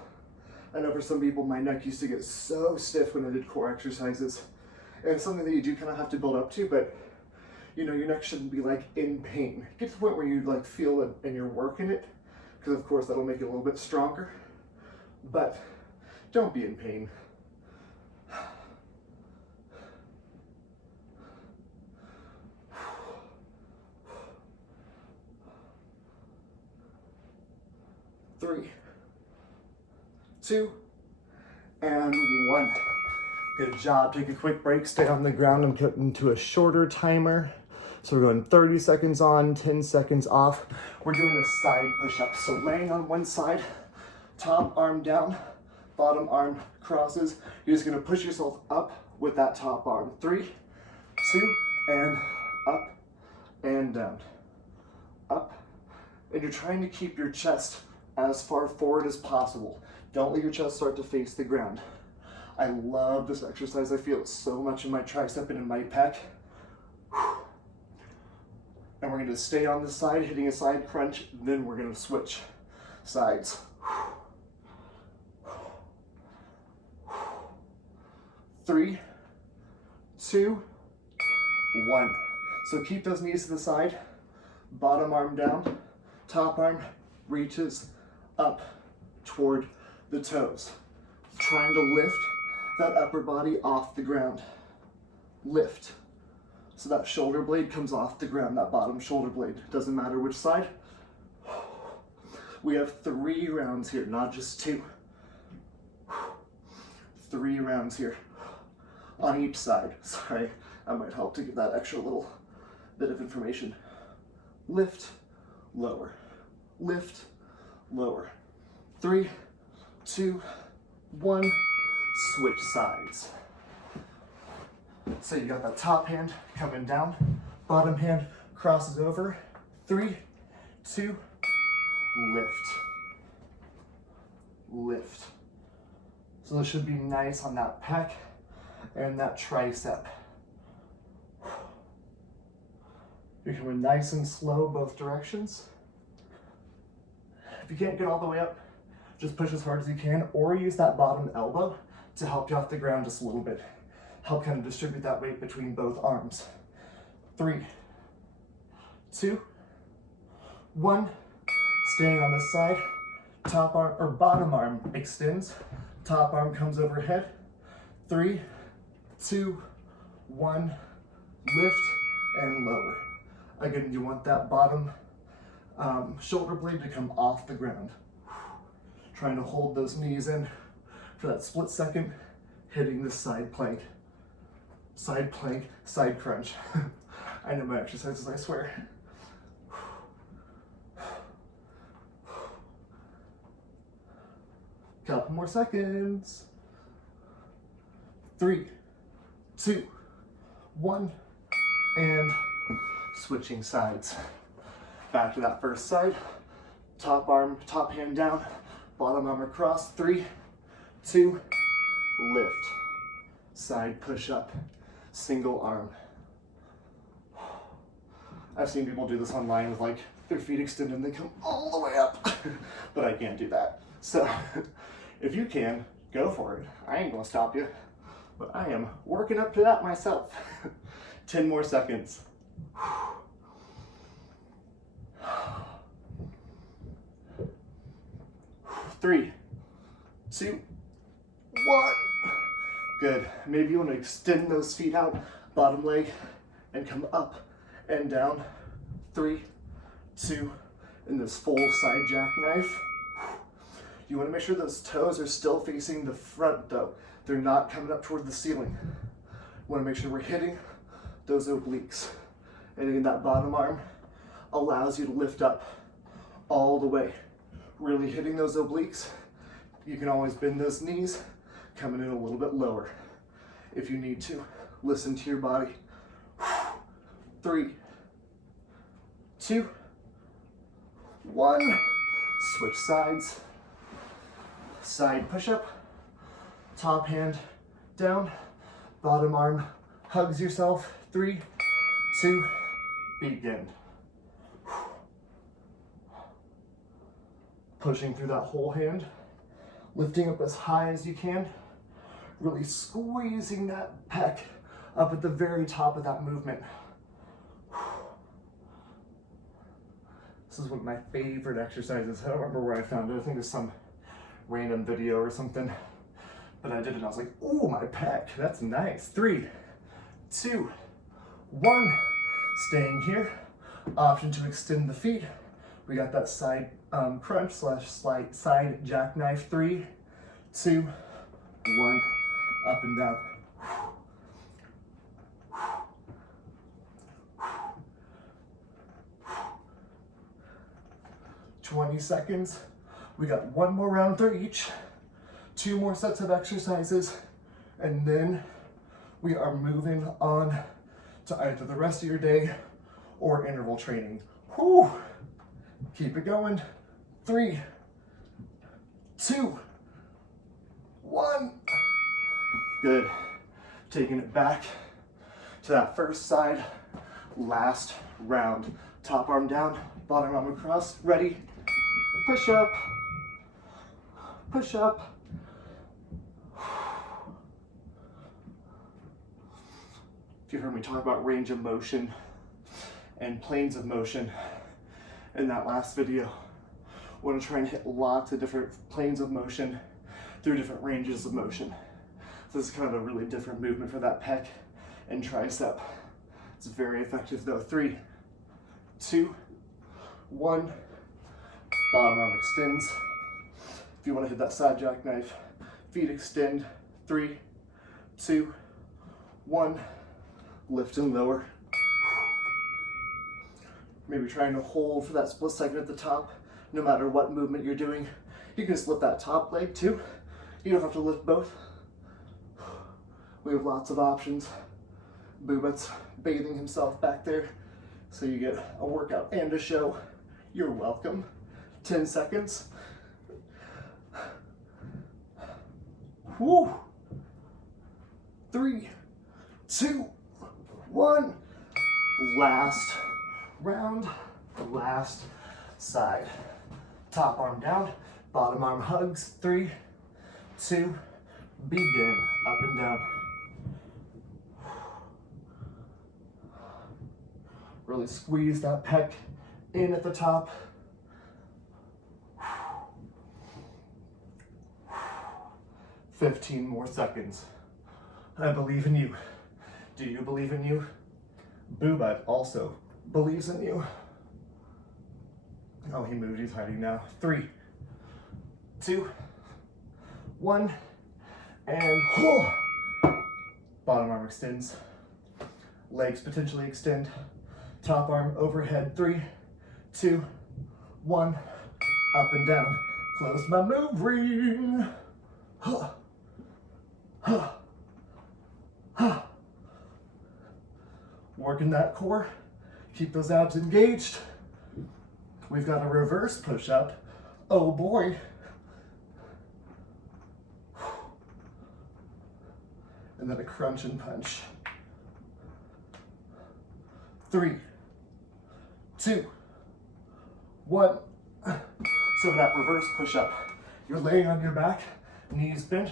I know for some people, my neck used to get so stiff when I did core exercises. And it's something that you do kind of have to build up to, but you know, your neck shouldn't be like in pain. Get to the point where you like feel it and you're working it, because of course that'll make it a little bit stronger, but don't be in pain. Three, 2, and 1. Good job. Take a quick break, stay on the ground and get into a shorter timer. So we're going 30 seconds on, 10 seconds off. We're doing a side push-up. So laying on one side, top arm down, bottom arm crosses. You're just gonna push yourself up with that top arm. 3, 2, and up and down. Up. And you're trying to keep your chest as far forward as possible. Don't let your chest start to face the ground. I love this exercise. I feel it so much in my tricep and in my pec. And we're gonna stay on the side, hitting a side crunch, then we're gonna switch sides. 3, 2, 1. So keep those knees to the side, bottom arm down, top arm reaches up toward the toes. Trying to lift that upper body off the ground. Lift. So that shoulder blade comes off the ground, that bottom shoulder blade. Doesn't matter which side. We have 3 rounds here, not just 2. 3 rounds here on each side. Sorry, that might help to give that extra little bit of information. Lift, lower. Lift, lower. 3, 2, 1. Switch sides. So you got that top hand coming down, bottom hand crosses over. 3, 2, lift. Lift. So this should be nice on that pec and that tricep. You're coming nice and slow both directions. If you can't get all the way up, just push as hard as you can, or use that bottom elbow to help you off the ground just a little bit. Help kind of distribute that weight between both arms. 3, 2, 1. Staying on this side. Top arm or bottom arm extends. Top arm comes overhead. 3, 2, 1. Lift and lower. Again, you want that bottom shoulder blade to come off the ground. Trying to hold those knees in for that split second, hitting the side plank. Side plank, side crunch. I know my exercises, I swear. Couple more seconds. 3, 2, 1, and switching sides. Back to that first side. Top arm, top hand down, bottom arm across. 3, 2, lift. Side push up, single arm. I've seen people do this online with like their feet extended and they come all the way up, but I can't do that. So if you can, go for it. I ain't gonna stop you, but I am working up to that myself. 10 more seconds. 3, 2, 1. Good. Maybe you want to extend those feet out, bottom leg, and come up and down. 3, 2, and this full side jackknife. You want to make sure those toes are still facing the front though. They're not coming up toward the ceiling. You want to make sure we're hitting those obliques. And again, that bottom arm allows you to lift up all the way. Really hitting those obliques. You can always bend those knees, coming in a little bit lower if you need to. Listen to your body. 3, 2, 1. Switch sides. Side push-up. Top hand down. Bottom arm hugs yourself. 3, 2, begin. Pushing through that whole hand. Lifting up as high as you can. Really squeezing that pec up at the very top of that movement. This is one of my favorite exercises. I don't remember where I found it. I think it's some random video or something. But I did it and I was like, ooh, my pec, that's nice. 3, 2, 1. Staying here. Option to extend the feet. We got that side crunch / side jackknife. 3, 2, 1. Up and down. 20 seconds. We got one more round for each. 2 more sets of exercises. And then we are moving on to either the rest of your day or interval training. Whew. Keep it going. 3, 2, 1. Good. Taking it back to that first side, last round. Top arm down, bottom arm across. Ready? Push up. Push up. If you heard me talk about range of motion and planes of motion in that last video, I want to try and hit lots of different planes of motion through different ranges of motion. So this is kind of a really different movement for that pec and tricep. It's very effective though. 3, 2, 1. Bottom arm extends. If you want to hit that side jackknife, feet extend. 3, 2, 1. Lift and lower. Maybe trying to hold for that split second at the top. No matter what movement you're doing, you can just lift that top leg too. You don't have to lift both. We have lots of options. Boobet's bathing himself back there, so you get a workout and a show. You're welcome. 10 seconds. Woo! 3, 2, 1. Last round, last side. Top arm down, bottom arm hugs. 3, 2, begin. Up and down. Really squeeze that pec in at the top. 15 more seconds. I believe in you. Do you believe in you? Boobet also believes in you. Oh, he moved, he's hiding now. 3, 2, 1, and pull. Bottom arm extends. Legs potentially extend. Top arm overhead. 3, 2, 1. Up and down. Close my move ring. Huh. Huh. Huh. Working that core. Keep those abs engaged. We've got a reverse push-up. Oh boy. And then a crunch and punch. 3, 2, 1. So that reverse push-up, you're laying on your back, knees bent.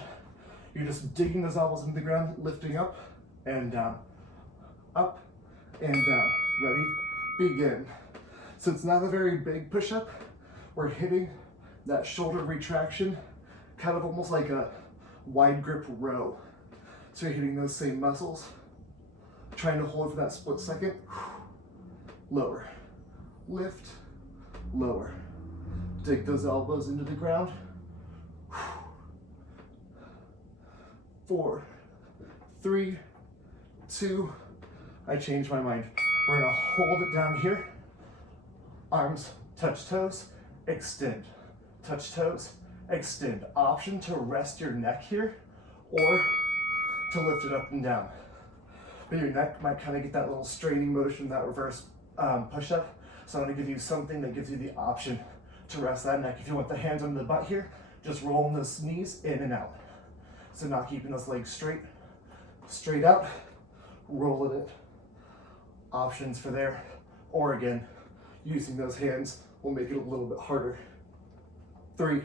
You're just digging those elbows into the ground, lifting up and down, up and down. Ready? Begin. So it's not a very big push-up. We're hitting that shoulder retraction, kind of almost like a wide grip row. So you're hitting those same muscles, trying to hold for that split second. Lower, lift, lower. Dig those elbows into the ground. 4, 3, 2, I changed my mind. We're gonna hold it down here. Arms touch toes, extend. Touch toes, extend. Option to rest your neck here or to lift it up and down. But your neck might kind of get that little straining motion, that reverse push-up. So I'm gonna give you something that gives you the option to rest that neck. If you want the hands under the butt here, just rolling those knees in and out. So not keeping those legs straight out, rolling it. Options for there, or again, using those hands will make it a little bit harder. 3,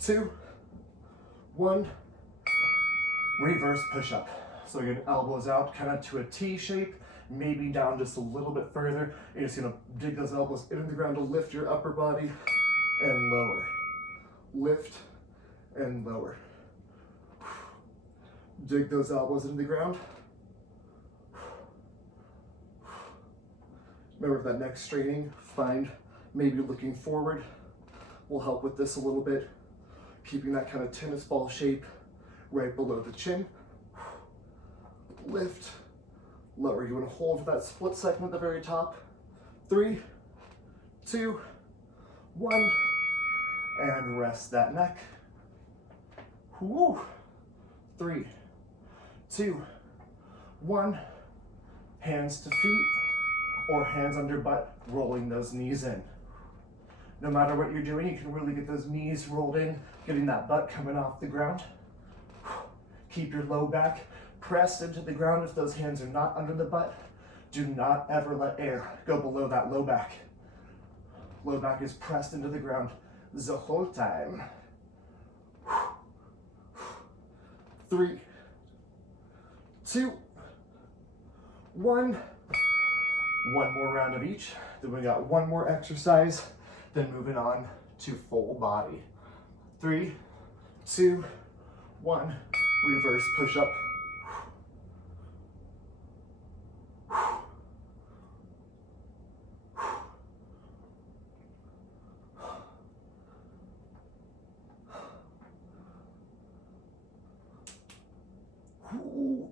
2, 1, reverse push-up. So again, elbows out, kind of to a T shape, maybe down just a little bit further. You're just gonna dig those elbows into the ground to lift your upper body and lower. Lift and lower. Dig those elbows into the ground. Remember that neck straining, find maybe looking forward will help with this a little bit. Keeping that kind of tennis ball shape right below the chin. Lift, lower. You want to hold for that split second at the very top. 3, 2, 1, and rest that neck. Woo. 3, 2, 1, hands to feet or hands under butt, rolling those knees in. No matter what you're doing, you can really get those knees rolled in, getting that butt coming off the ground. Keep your low back pressed into the ground if those hands are not under the butt. Do not ever let air go below that low back. Low back is pressed into the ground the whole time. 3, 2, 1. One more round of each. Then we got one more exercise. Then moving on to full body. 3, 2, 1. Reverse push up.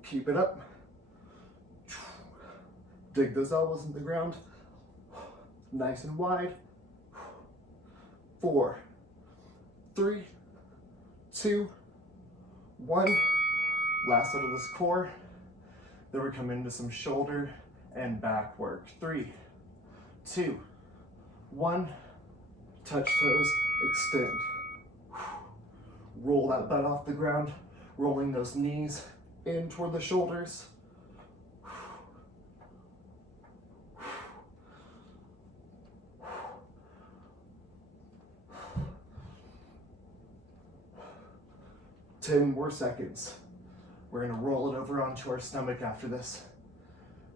Keep it up. Dig those elbows into the ground. Nice and wide. 4, 3, 2, 1. Last out of this core. Then we come into some shoulder and back work. 3, 2, 1. Touch toes, extend. Roll that butt off the ground, rolling those knees in toward the shoulders. Ten more seconds. We're gonna roll it over onto our stomach after this.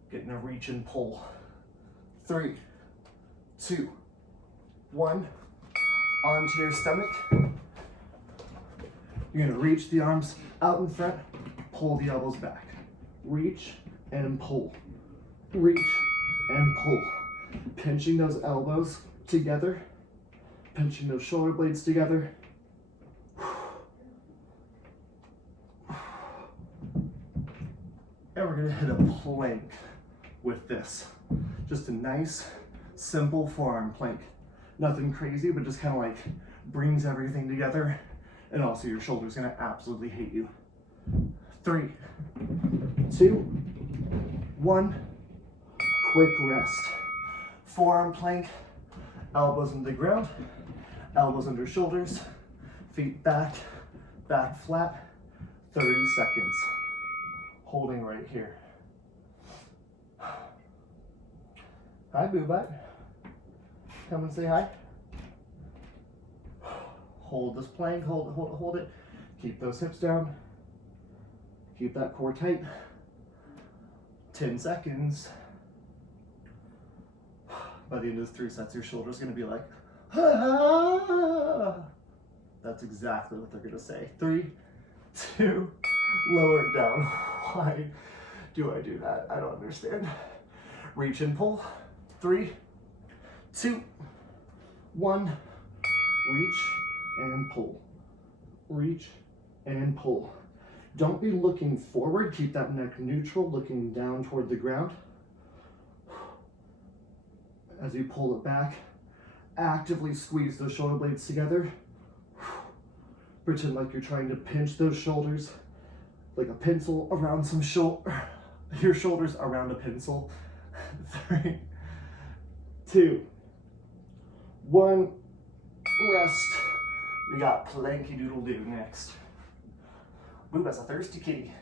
Getting a reach and pull. 3, 2, 1. Onto your stomach. You're gonna reach the arms out in front, pull the elbows back. Reach and pull. Reach and pull. Pinching those elbows together. Pinching those shoulder blades together. And we're gonna hit a plank with this. Just a nice, simple forearm plank. Nothing crazy, but just kind of like brings everything together. And also your shoulder's gonna absolutely hate you. 3, 2, 1. Quick rest. Forearm plank, elbows into the ground, elbows under shoulders, feet back, back flat, 30 seconds. Holding right here. Hi, Boo Butt. Come and say hi. Hold this plank, hold it. Keep those hips down. Keep that core tight. 10 seconds. By the end of the 3 sets, your shoulder's gonna be like, ah. That's exactly what they're gonna say. 3, 2, lower it down. Why do I do that? I don't understand. Reach and pull. 3, 2, 1. Reach and pull. Reach and pull. Don't be looking forward. Keep that neck neutral, looking down toward the ground. As you pull it back, actively squeeze those shoulder blades together. Pretend like you're trying to pinch those shoulders, like a pencil around your shoulders around a pencil. 3, 2, 1, rest. We got planky doodle doo next. Ooh, that's a thirsty kitty.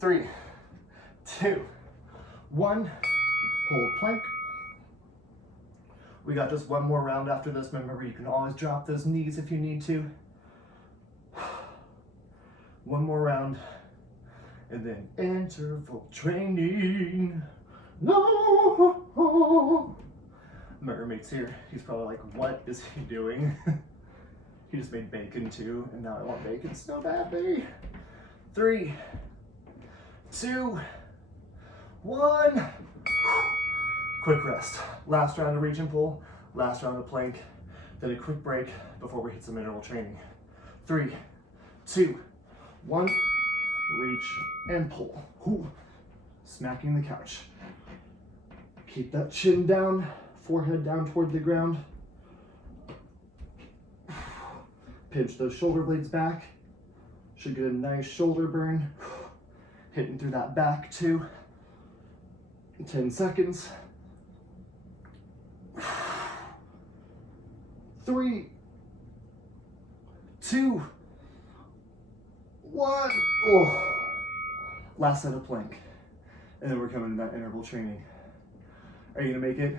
3, 2, 1, hold plank. We got just one more round after this. Remember, you can always drop those knees if you need to. One more round, and then interval training. No! My roommate's here. He's probably like, what is he doing? He just made bacon too, and now I want bacon so badly. 3, 2, 1. Quick rest. Last round of reach and pull, last round of plank, then a quick break before we hit some interval training. 3, 2, 1, reach and pull. Ooh. Smacking the couch. Keep that chin down, forehead down toward the ground. Pinch those shoulder blades back. Should get a nice shoulder burn. Hitting through that back too. 10 seconds. 3, 2, 1. Oh. Last set of plank. And then we're coming to that interval training. Are you gonna make it?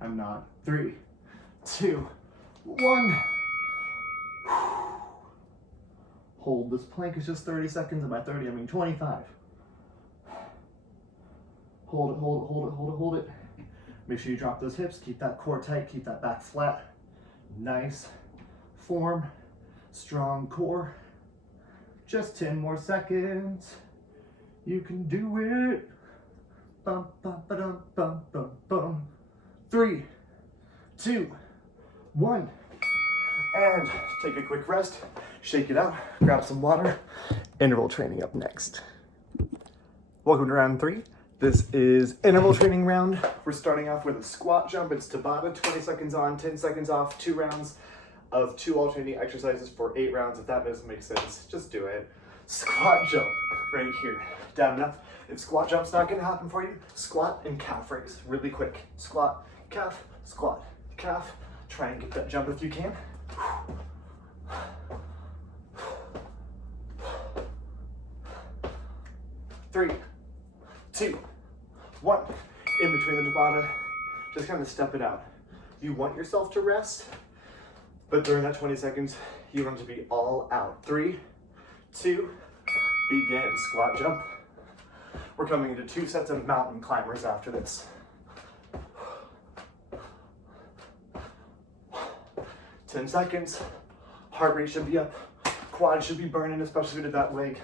I'm not. 3, 2, 1. Hold. This plank is just 30 seconds, and by 30 I mean 25. Hold it, hold it, hold it, hold it, hold it. Make sure you drop those hips, keep that core tight, keep that back flat. Nice form, strong core. Just 10 more seconds. You can do it. Bum, bum, ba-dum, bum, bum, bum. 3, 2, 1. And take a quick rest, shake it out, grab some water. Interval training up next. Welcome to round 3. This is interval training round. We're starting off with a squat jump. It's Tabata, 20 seconds on, 10 seconds off, 2 rounds of 2 alternating exercises for 8 rounds. If that doesn't make sense, just do it. Squat jump right here. Down enough. If squat jump's not gonna happen for you, squat and calf raise really quick. Squat, calf, calf. Try and get that jump if you can. 3, 2, 1. In between the Tabata, just kind of step it out. You want yourself to rest, but during that 20 seconds, you want to be all out. 3, 2, begin. Squat jump. We're coming into 2 sets of mountain climbers after this. 10 seconds. Heart rate should be up. Quad should be burning, especially if you did that leg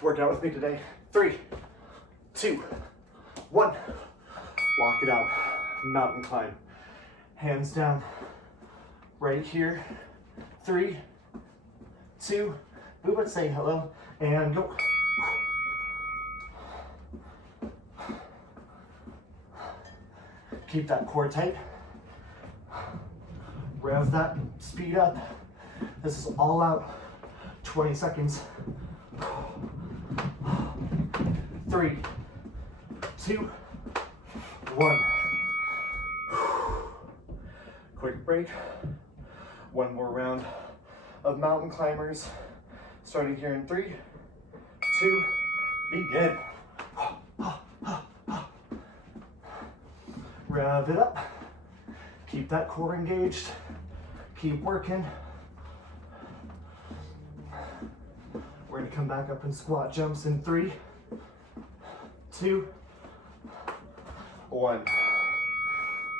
workout with me today. 3, 2, 1. Walk it out. Mountain climb. Hands down. Right here. 3, 2. Move it, say hello, and go. Keep that core tight. Rev that speed up. This is all out. 20 seconds. 3, 2, 1. Quick break. One more round of mountain climbers. Starting here in 3, 2, begin. Rev it up. Keep that core engaged. Keep working. We're gonna come back up in squat jumps in 3, 2, 1.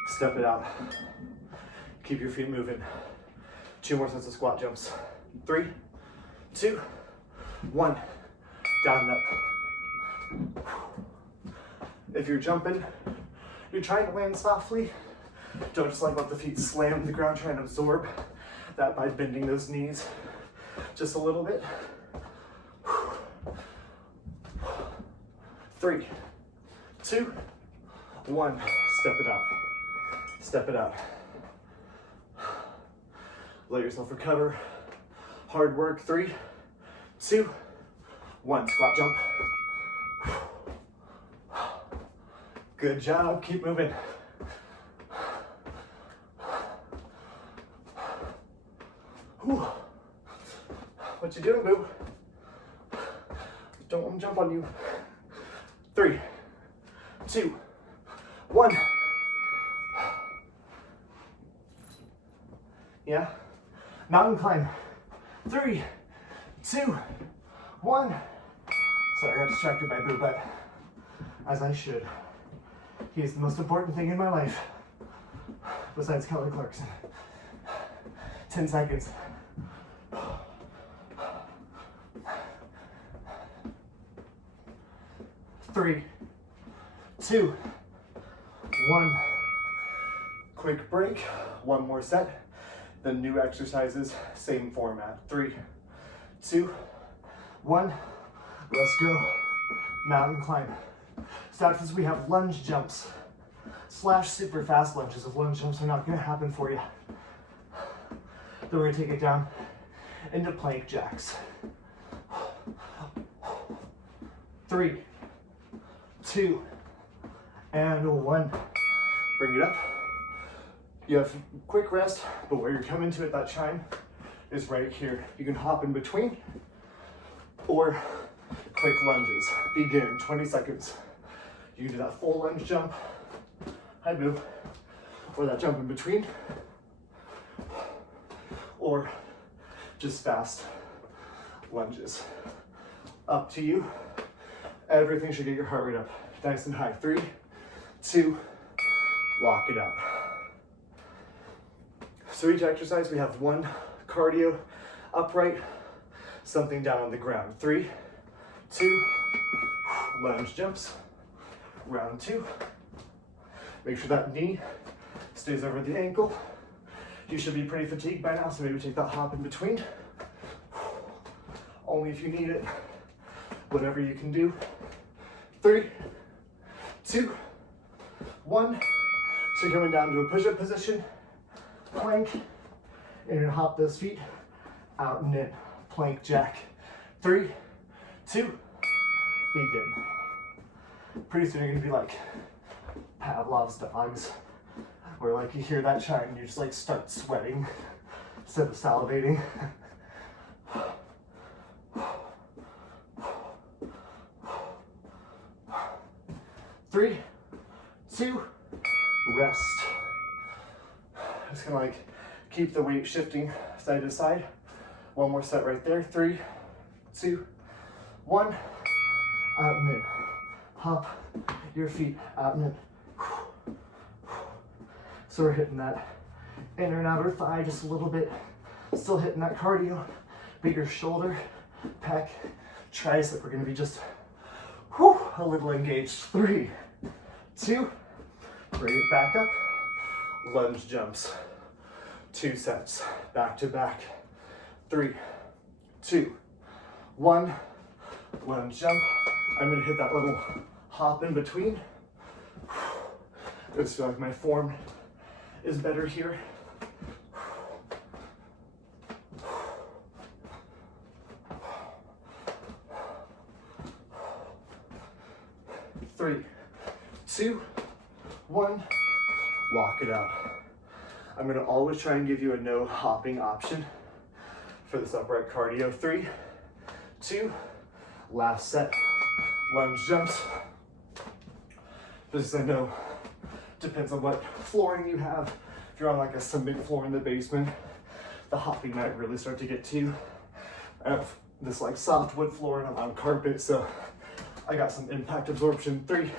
Step it out. Keep your feet moving. 2 more sets of squat jumps. 3, 2, 1. Down and up. If you're jumping, you're trying to land softly. Don't just let the feet slam to the ground, trying to absorb that by bending those knees just a little bit. 3, 2, 1. Step it out. Step it out. Let yourself recover. Hard work. 3, 2, 1. Squat jump. Good job. Keep moving. Whew. What you doing, boo? Don't want to jump on you. 3, 2, 1. Yeah? Mountain climb. 3, 2, 1. Sorry, I got distracted by boo, but as I should. He's the most important thing in my life, besides Kelly Clarkson. 10 seconds. 3, 2, 1. Quick break. One more set. Then new exercises, same format. 3, 2, 1. Let's go. Mountain climb. Starts as we have lunge jumps / super fast lunges. If lunge jumps are not going to happen for you, then we're going to take it down into plank jacks. 3, 2, and 1. Bring it up. You have quick rest, but where you're coming to at that chime is right here. You can hop in between or quick lunges. Begin, 20 seconds. You can do that full lunge jump, high move, or that jump in between, or just fast lunges. Up to you. Everything should get your heart rate up nice and high. 3, 2, lock it out. So each exercise we have one cardio upright, something down on the ground. 3, 2, lunge jumps. Round 2. Make sure that knee stays over the ankle. You should be pretty fatigued by now, so maybe take that hop in between. Only if you need it. Whatever you can do. 3, 2, 1. So you're coming down to a push-up position. Plank. And you're gonna hop those feet out and in. Plank jack. 3, 2, begin. Pretty soon you're gonna be like Pavlov's dogs, where like you hear that chime and you just like start sweating instead of salivating. 3, 2, rest. Just gonna like keep the weight shifting side to side. One more set right there. 3, 2, 1. Out and in. Hop your feet out and in. So we're hitting that inner and outer thigh just a little bit. Still hitting that cardio. Bigger shoulder, pec, tricep. We're gonna be just a little engaged. 3, 2, bring it back up. Lunge jumps. 2 sets, back to back. 3, 2, 1. Lunge jump. I'm gonna hit that little hop in between. I just feel like my form is better here. 3, 2, 1. Lock it out. I'm gonna always try and give you a no hopping option for this upright cardio. 3, 2, last set. Lunge jumps. This I know depends on what flooring you have. If you're on like a cement floor in the basement, the hopping might really start to get to you. I have this like softwood floor and I'm on carpet, so I got some impact absorption. 3,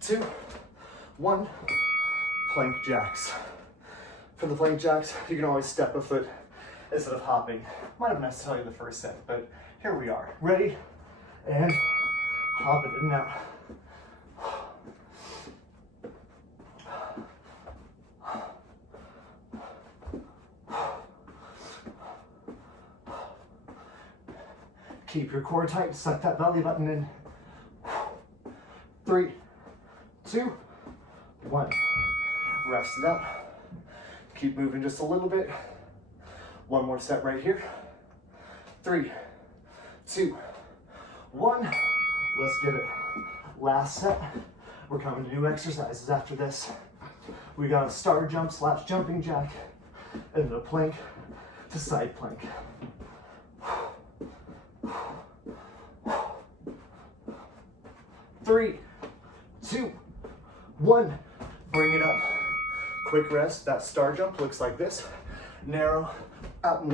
2, 1. Plank jacks. For the plank jacks, you can always step a foot instead of hopping. Might have missed tell you the first set, but here we are. Ready? And hop it in and out. Keep your core tight, suck that belly button in. 3, 2, 1. Rest it out. Keep moving just a little bit. One more set right here. 3, 2, 1. Let's get it. Last set. We're coming to new exercises after this. We got a star jump / jumping jack, and then a plank to side plank. 3, 2, 1. Bring it up. Quick rest. That star jump looks like this. Narrow, out and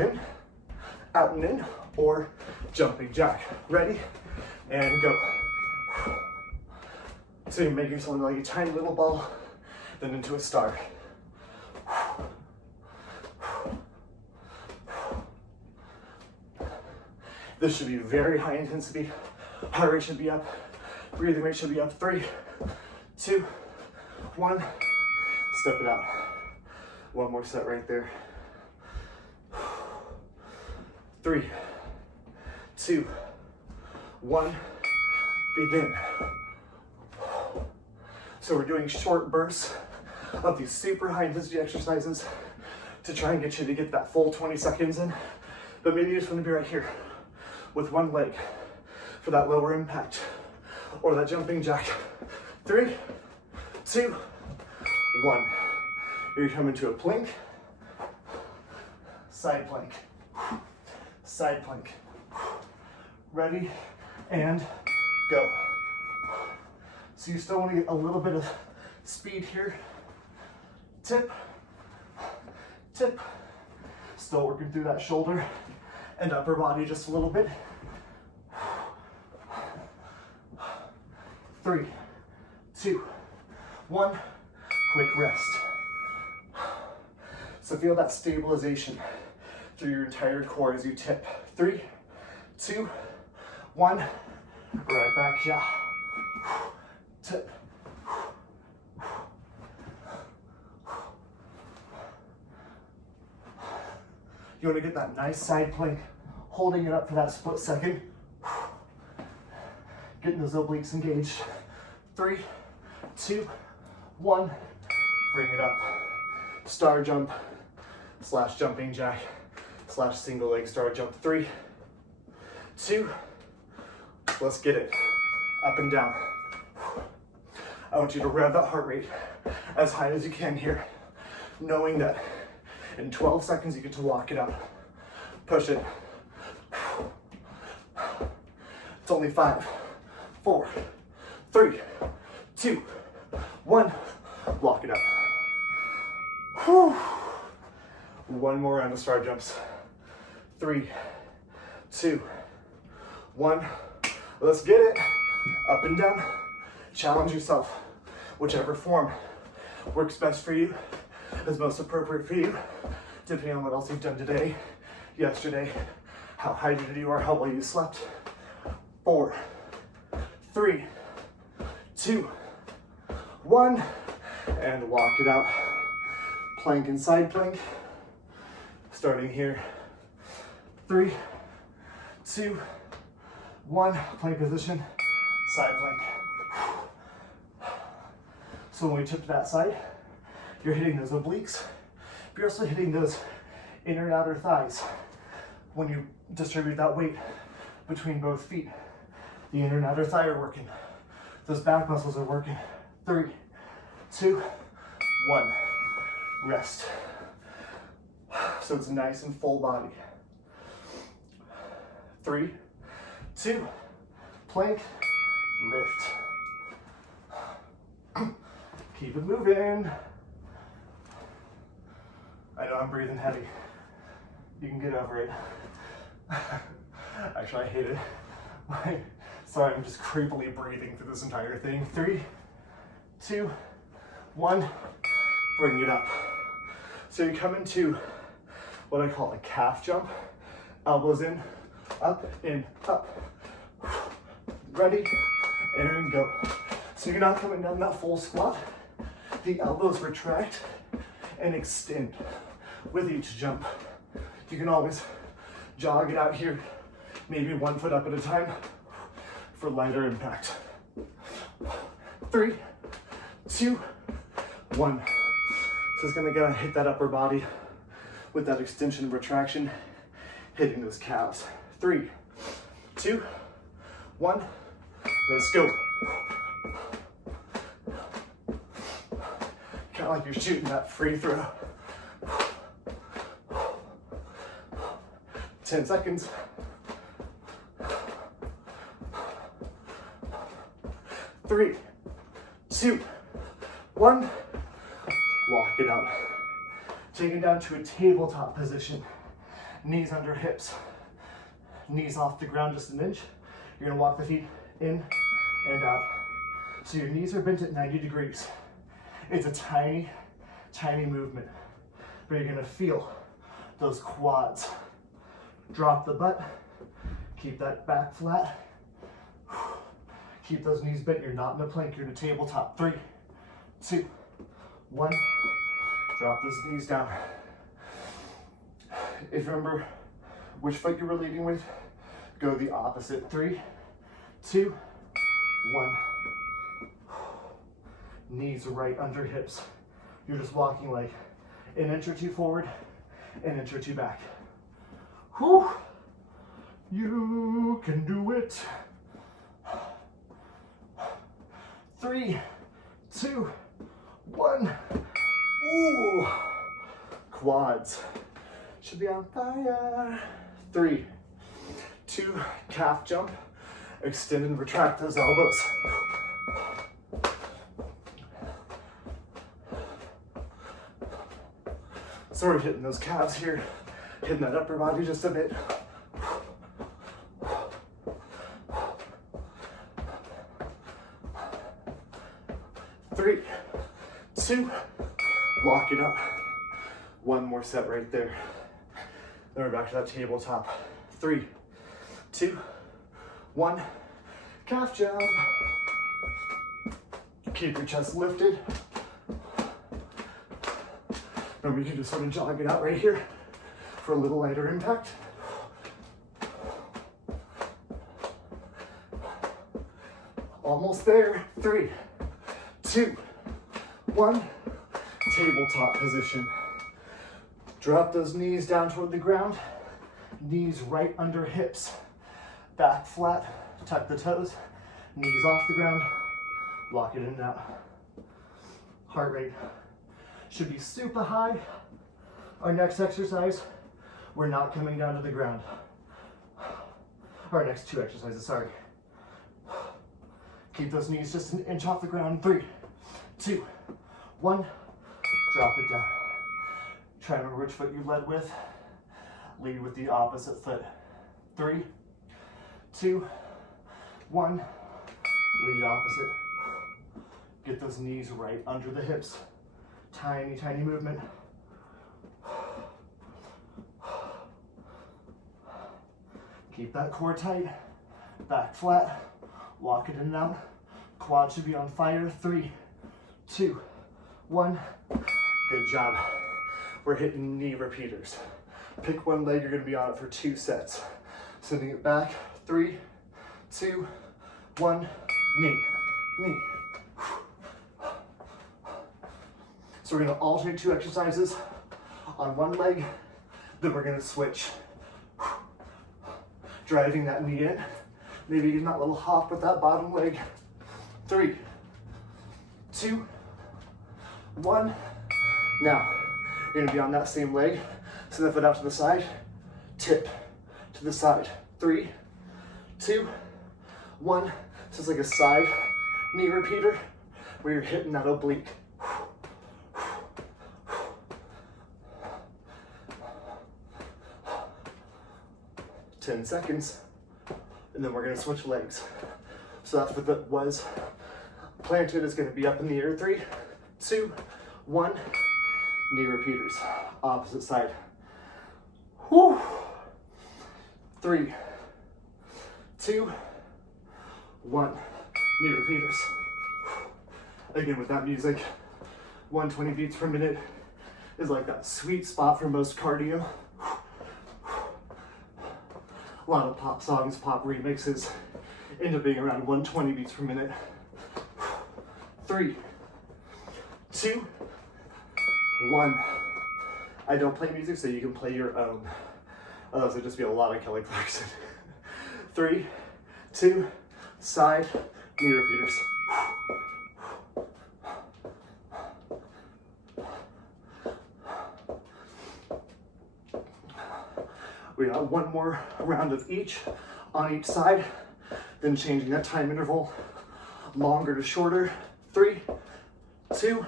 in, or jumping jack. Ready? And go. So you're making something like a tiny little ball, then into a star. This should be very high intensity. Heart rate should be up. Breathing rate should be up. 3, 2, 1. Step it out. One more set right there. 3, 2, 1. Begin. So we're doing short bursts of these super high intensity exercises to try and get you to get that full 20 seconds in. But maybe you just want to be right here with one leg for that lower impact or that jumping jack. 3, 2, 1. You're coming to a plank, side plank, side plank. Ready and go. So you still want to get a little bit of speed here. Tip, tip. Still working through that shoulder and upper body just a little bit. 3, 2, 1. Quick rest. So feel that stabilization through your entire core as you tip. 3, 2, 1. Right back, yeah. Tip. You want to get that nice side plank, holding it up for that split second. Getting those obliques engaged. 3, 2, 1. Bring it up. Star jump / jumping jack / single leg star jump. 3, 2. Let's get it. Up and down. I want you to rev that heart rate as high as you can here, knowing that in 12 seconds you get to lock it up. Push it. It's only 5, 4, 3, 2, 1. Lock it up. Whew. One more round of star jumps. 3, 2, 1. Let's get it. Up and down. Challenge yourself. Whichever form works best for you, is most appropriate for you, depending on what else you've done today, yesterday, how hydrated you are, how well you slept. 4, 3, 2, 1, and walk it out. Plank and side plank. Starting here. 3, 2, 1. Plank position. Side plank. So when we tip to that side, you're hitting those obliques, but you're also hitting those inner and outer thighs. When you distribute that weight between both feet, the inner and outer thigh are working. Those back muscles are working. 3, 2, 1. Rest. So it's nice and full body. 3, 2, plank, lift. Keep it moving. I know I'm breathing heavy. You can get over it. Actually, I hate it. Sorry, I'm just creepily breathing through this entire thing. 3, 2, 1. Bring it up. So you come into what I call a calf jump. Elbows in, up, ready, and go. So you're not coming down that full squat. The elbows retract and extend with each jump. You can always jog it out here, maybe 1 foot up at a time for lighter impact. 3, 2, 1. So it's gonna hit that upper body with that extension and retraction, hitting those calves. 3, 2, 1. Let's go. Kind of like you're shooting that free throw. 10 seconds. 3, 2, 1. Walk it up. Take it down to a tabletop position. Knees under hips. Knees off the ground just an inch. You're gonna walk the feet in and out. So your knees are bent at 90 degrees. It's a tiny, tiny movement, but you're gonna feel those quads. Drop the butt, keep that back flat. Keep those knees bent. You're not in a plank, you're in a tabletop. 3, 2, 1. Drop those knees down. If you remember which foot you were leading with, go the opposite. 3, 2, 1. Knees right under hips. You're just walking like an inch or two forward, an inch or two back. Whew. You can do it. 3, 2, 1. Ooh. Quads should be on fire. 3, 2, calf jump. Extend and retract those elbows. So we're hitting those calves here, hitting that upper body just a bit. 3, 2, lock it up. One more set right there. Then we're back to that tabletop. 3, 2, 1, calf jump. Keep your chest lifted. Remember, you can just sort of jog it out right here for a little lighter impact. Almost there. 3, 2, 1, tabletop position. Drop those knees down toward the ground. Knees right under hips. Back flat, tuck the toes. Knees off the ground, lock it in and out. Heart rate should be super high. Our next exercise, we're not coming down to the ground. Our next two exercises, sorry. Keep those knees just an inch off the ground. 3, 2, 1, drop it down. Try to remember which foot you led with. Lead with the opposite foot. 3, 2, 1, lead opposite. Get those knees right under the hips. Tiny, tiny movement. Keep that core tight. Back flat. Walk it in and out. Quad should be on fire. 3, 2, 1. Good job. We're hitting knee repeaters. Pick one leg, you're gonna be on it for 2 sets. Sending it back. 3, 2, 1, knee, knee. So we're gonna alternate 2 exercises on one leg, then we're gonna switch. Driving that knee in. Maybe getting that little hop with that bottom leg. 3, 2, 1. Now, you're gonna be on that same leg. Send the foot out to the side, tip to the side. 3, 2, 1. So it's like a side knee repeater where you're hitting that oblique. 10 seconds, and then we're gonna switch legs. So that's what that was. Planted is gonna be up in the air. 3, 2, 1. Knee repeaters, opposite side. Whew. 3, 2, 1. Knee repeaters. Again, with that music, 120 beats per minute is like that sweet spot for most cardio. A lot of pop songs, pop remixes end up being around 120 beats per minute. 3, 2, 1. I don't play music, so you can play your own. Otherwise, it'd just be a lot of Kelly Clarkson. 3, 2, side, knee repeaters. We got one more round of each on each side, then changing that time interval longer to shorter. 3, 2,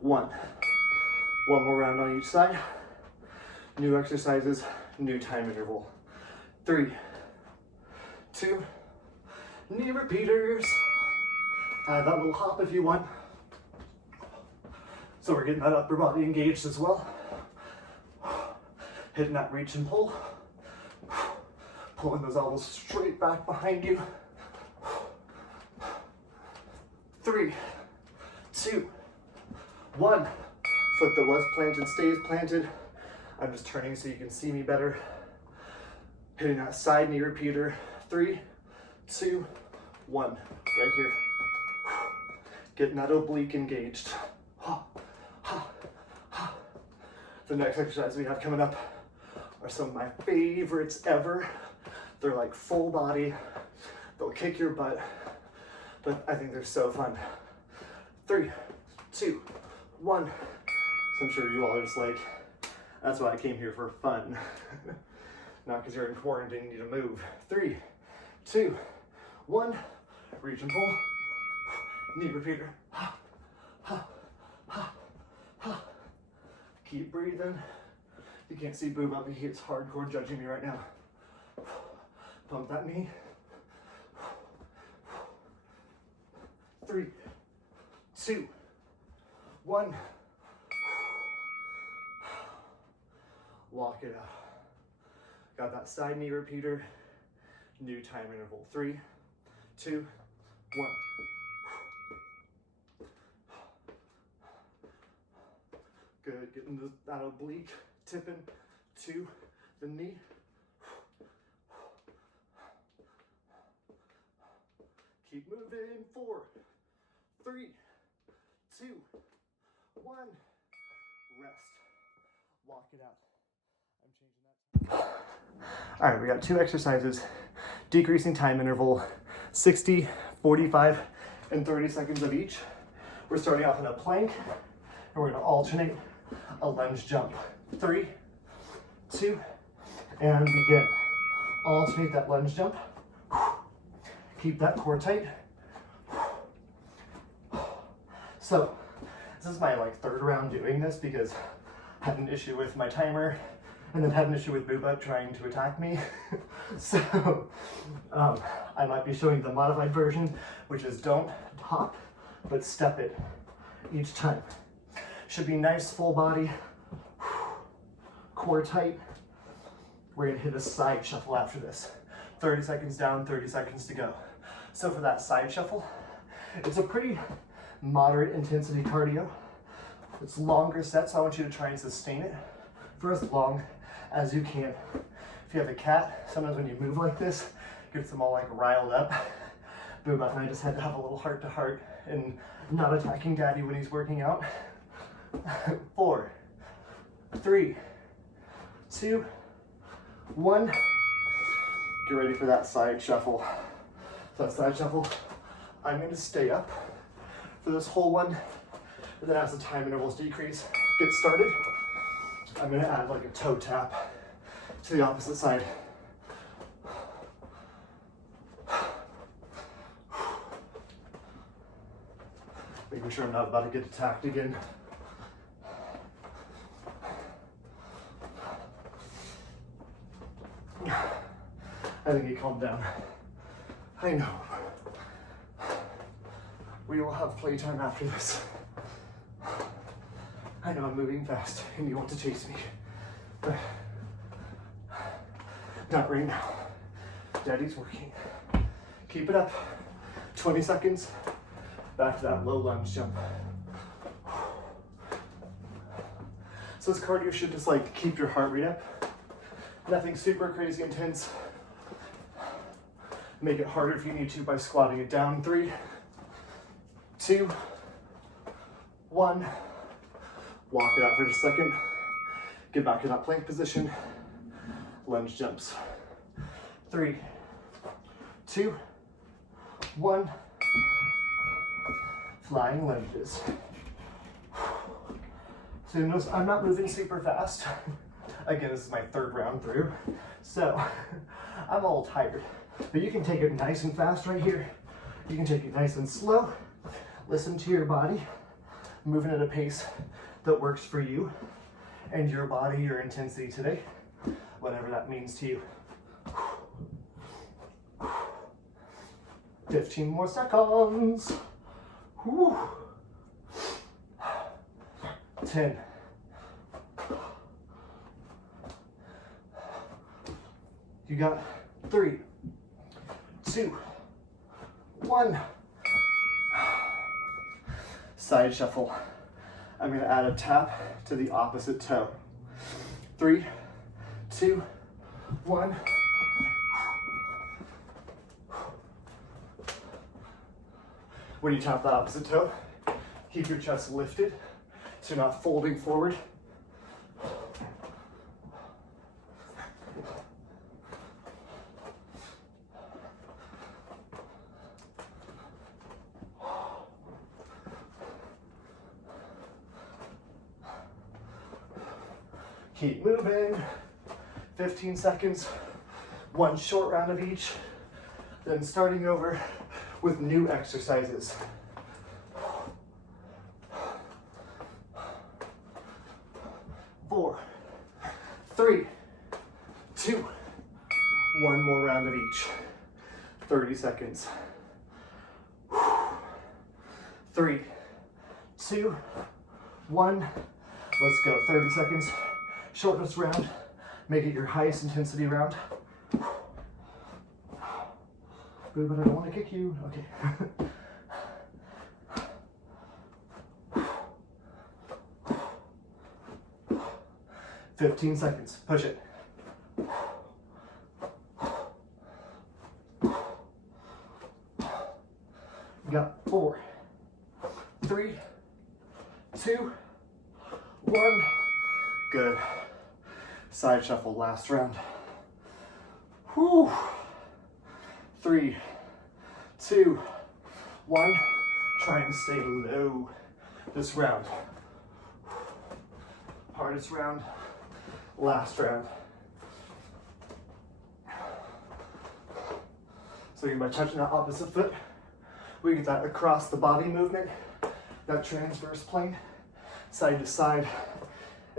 1. One more round on each side. New exercises, new time interval. 3, 2, knee repeaters. Add that little hop if you want. So we're getting that upper body engaged as well. Hitting that reach and pull. Pulling those elbows straight back behind you. 3, 2, 1. Foot that was planted stays planted. I'm just turning so you can see me better. Hitting that side knee repeater. 3, 2, 1. Right here. Getting that oblique engaged. The next exercise we have coming up are some of my favorites ever. They're like full body. They'll kick your butt, but I think they're so fun. 3, 2, 1. So I'm sure you all are just like, that's why I came here, for fun. Not because you're in quarantine and need to move. 3, 2, 1. Reach and pull. Knee repeater. Keep breathing. You can't see boob up, it's hardcore judging me right now. Pump that knee. 3, 2, 1. Walk it out. Got that side knee repeater. New time interval. 3, 2, 1. Good, getting that oblique tipping to the knee. Keep moving. 4, 3, 2, 1. Rest. Walk it out. I'm changing that. All right, we got 2 exercises. Decreasing time interval, 60, 45, and 30 seconds of each. We're starting off in a plank, and we're gonna alternate a lunge jump. 3, 2, and begin. Alternate that lunge jump. Keep that core tight. So, this is my third round doing this because I had an issue with my timer and then had an issue with Booba trying to attack me. So, I might be showing the modified version, which is don't hop, but step it each time. Should be nice full body, core tight. We're gonna hit a side shuffle after this. 30 seconds down, 30 seconds to go. So for that side shuffle, it's a pretty moderate intensity cardio. It's longer sets, so I want you to try and sustain it for as long as you can. If you have a cat, sometimes when you move like this, it gets them all riled up. Booba and I just had to have a little heart to heart and not attacking daddy when he's working out. 4, 3, 2, 1. Get ready for that side shuffle. So that side shuffle, I'm going to stay up for this whole one. And then as the time intervals decrease, get started, I'm going to add a toe tap to the opposite side. Making sure I'm not about to get attacked again. I think he calmed down. I know. We will have playtime after this. I know I'm moving fast and you want to chase me, but not right now. Daddy's working. Keep it up. 20 seconds. Back to that low lunge jump. So this cardio should just keep your heart rate up. Nothing super crazy intense. Make it harder if you need to by squatting it down. 3, 2, 1. Walk it out for just a second. Get back in that plank position. Lunge jumps. 3, 2, 1. Flying lunges. So you notice I'm not moving super fast. Again, this is my 3rd round through. So I'm all tired. But you can take it nice and fast right here. You can take it nice and slow. Listen to your body, moving at a pace that works for you and your body, your intensity today, whatever that means to you. 15 more seconds. Whew. 10. You got 3, 2, 1. Side shuffle. I'm going to add a tap to the opposite toe. 3, 2, 1. When you tap the opposite toe, keep your chest lifted so you're not folding forward. Keep moving. 15 seconds, 1 short round of each, then starting over with new exercises. 4, 3, 2, 1 more round of each. 30 seconds. 3, 2, 1. Let's go. 30 seconds. Shortest round. Make it your highest intensity round. But I don't want to kick you. Okay. 15 seconds. Push it. You got 4, 3, 2, 1. Good. Side shuffle, last round. Whew. 3, 2, 1. Try and stay low this round. Hardest round, last round. So you're by touching that opposite foot, we get that across the body movement, that transverse plane, side to side,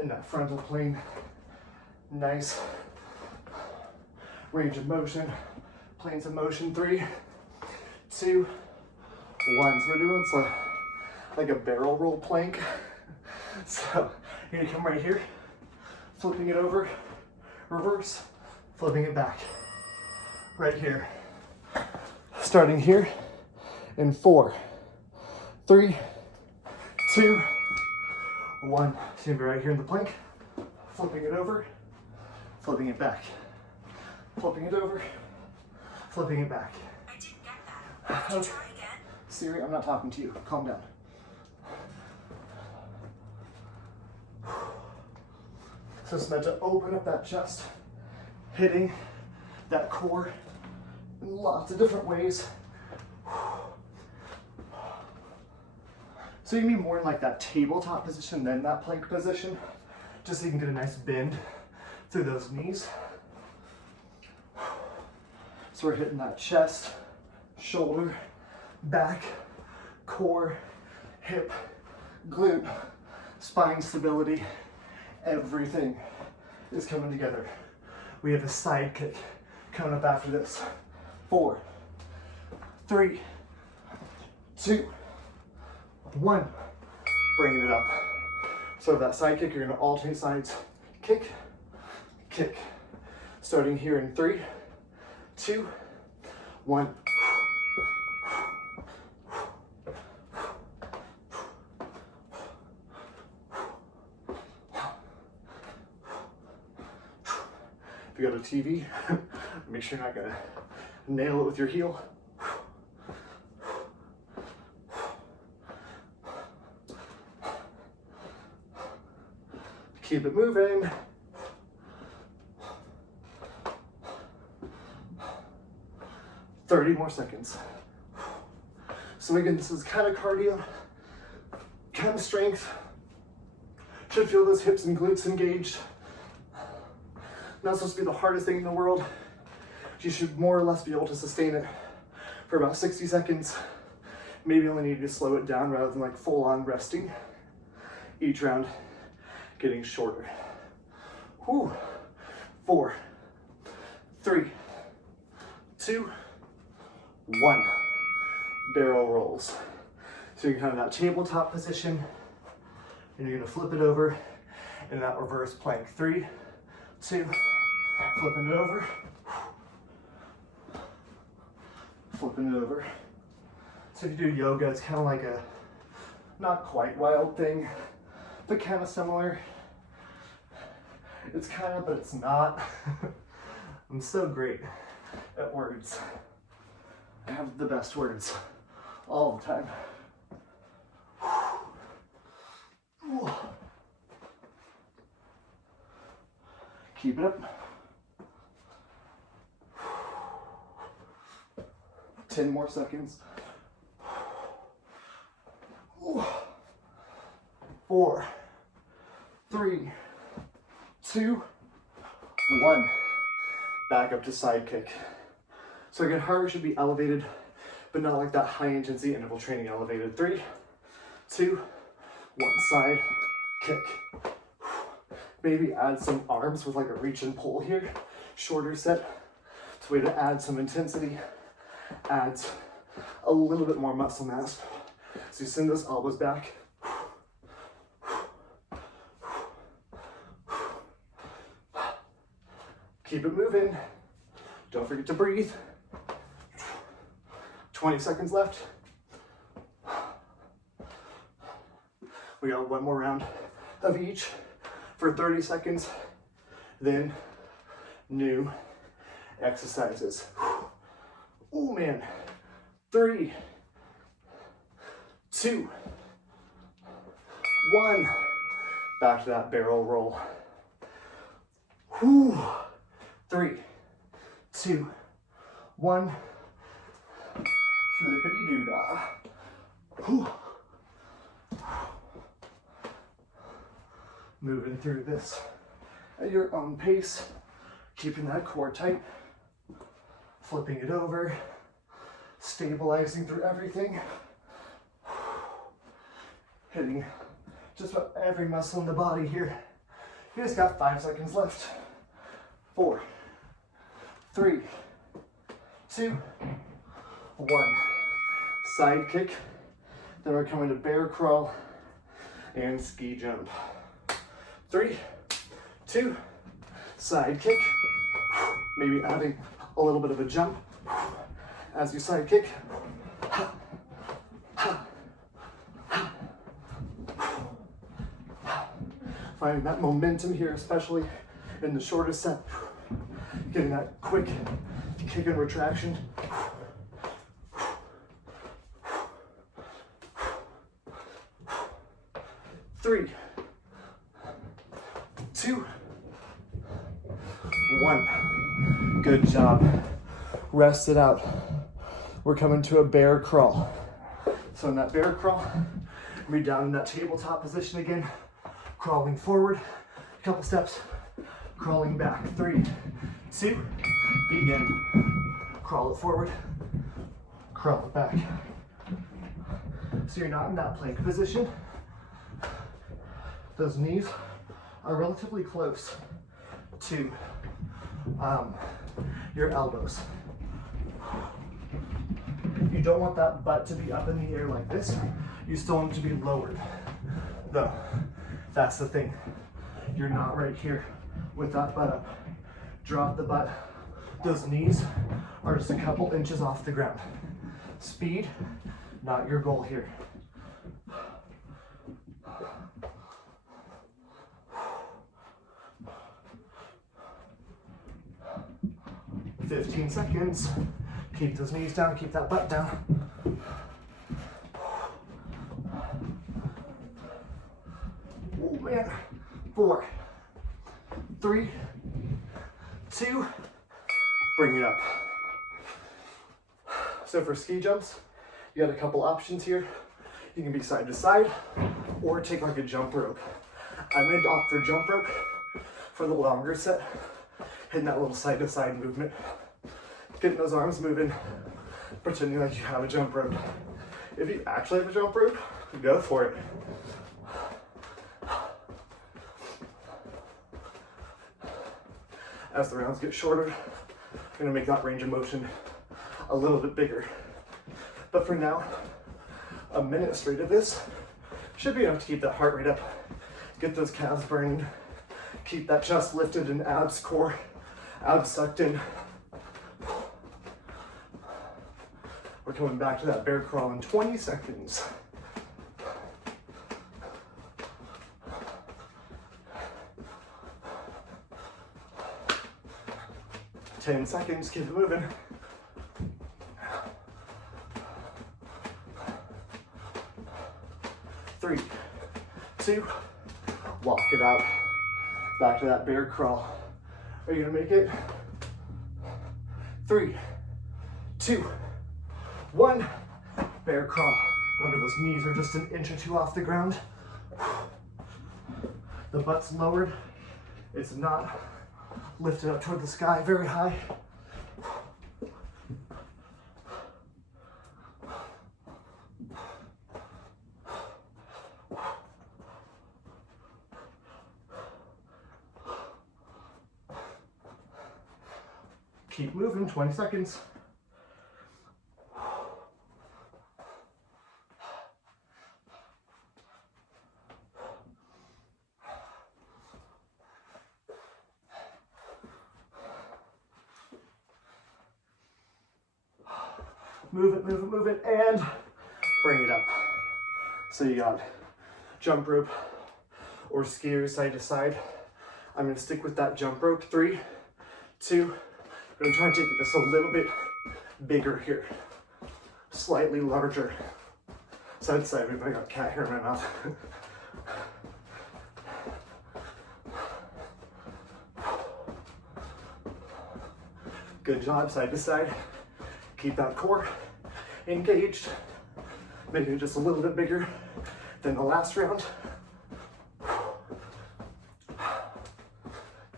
and that frontal plane. Nice range of motion, planes of motion. 3, 2, 1. So we're doing like a barrel roll plank. So you're gonna come right here, flipping it over, reverse, flipping it back. Right here. Starting here in 4, 3, 2, 1. So you're gonna be right here in the plank, flipping it over, flipping it back, flipping it over, flipping it back. I didn't get that. Can you try again? Siri, I'm not talking to you. Calm down. So it's meant to open up that chest, hitting that core in lots of different ways. So you can be more in like that tabletop position than that plank position, just so you can get a nice bend through those knees. So we're hitting that chest, shoulder, back, core, hip, glute, spine stability, everything is coming together. We have a side kick coming up after this. 4, 3, 2, 1. Bringing it up. So that side kick, you're gonna alternate sides. Kick, kick. Starting here in 3, 2, 1. If you got a TV, make sure you're not gonna nail it with your heel. Keep it moving. Thirty more seconds. So again, this is kind of cardio, kind of strength. Should feel those hips and glutes engaged. Not supposed to be the hardest thing in the world. You should more or less be able to sustain it for about 60 seconds. Maybe only need to slow it down rather than like full on resting. Each round getting shorter. Whew. 4, 3, 2, 1. Barrel rolls. So you're kind of that tabletop position, and you're gonna flip it over in that reverse plank. 3, 2, flipping it over, flipping it over. So if you do yoga, it's kind of like a, not quite wild thing, but kind of similar. It's kind of, but it's not. I'm so great at words. I have the best words all the time. Keep it up. 10 more seconds. 4, 3, 2, 1. Back up to side kick. So again, heart rate should be elevated, but not like that high intensity interval training elevated. 3, 2, 1. Side kick. Maybe add some arms with like a reach and pull here. Shorter set. It's a way to add some intensity. Adds a little bit more muscle mass. So you send those elbows back. Keep it moving. Don't forget to breathe. 20 seconds left. We got one more round of each for 30 seconds. Then new exercises. Oh man. 3, 2, 1. Back to that barrel roll. 3, 2, 1. Flippity doo dah. Moving through this at your own pace, keeping that core tight, flipping it over, stabilizing through everything, hitting just about every muscle in the body here. You just got 5 seconds left. 4, 3, 2, 1. Side kick. Then we're coming to bear crawl and ski jump. 3, 2, side kick. Maybe adding a little bit of a jump as you side kick. Finding that momentum here, especially in the shortest set. Getting that quick kick and retraction. 3, 2, 1. Good job. Rest it out. We're coming to a bear crawl. So in that bear crawl, be down in that tabletop position again, crawling forward, a couple steps, crawling back. 3, 2, begin. Crawl it forward, crawl it back. So you're not in that plank position. Those knees are relatively close to your elbows. You don't want that butt to be up in the air like this. You still want it to be lowered. Though, that's the thing. You're not right here with that butt up. Drop the butt. Those knees are just a couple inches off the ground. Speed, not your goal here. 15 seconds. Keep those knees down, keep that butt down. Oh man. 4, 3, 2, bring it up. So for ski jumps, you got a couple options here. You can be side to side or take like a jump rope. I'm gonna opt for jump rope for the longer set, hitting that little side to side movement. Getting those arms moving, pretending like you have a jump rope. If you actually have a jump rope, go for it. As the rounds get shorter, I'm gonna make that range of motion a little bit bigger. But for now, a minute straight of this should be enough to keep that heart rate up, get those calves burning, keep that chest lifted and abs sucked in. We're coming back to that bear crawl in 20 seconds. Ten seconds, keep it moving. 3, 2, walk it out. Back to that bear crawl. Are you gonna make it? 3, 2, 1, bear crawl. Remember, those knees are just an inch or two off the ground. The butt's lowered. It's not lifted up toward the sky very high. Keep moving, 20 seconds. Move it, move it, move it, and bring it up. So you got jump rope or skier side to side. I'm gonna stick with that jump rope. 3, 2, I'm gonna try and take it just a little bit bigger here. Slightly larger. Side to side, maybe I got cat hair in my mouth. Good job, side to side. Keep that core engaged. Making it just a little bit bigger than the last round.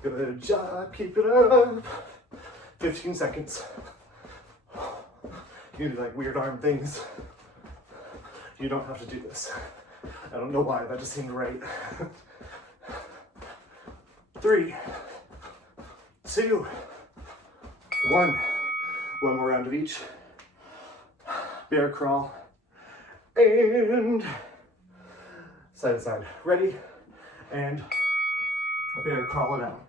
Good job, keep it up. 15 seconds. You do like weird arm things. You don't have to do this. I don't know why, that just seemed right. 3, 2, 1. One more round of each. Bear crawl. And side to side. Ready? And bear crawl it out.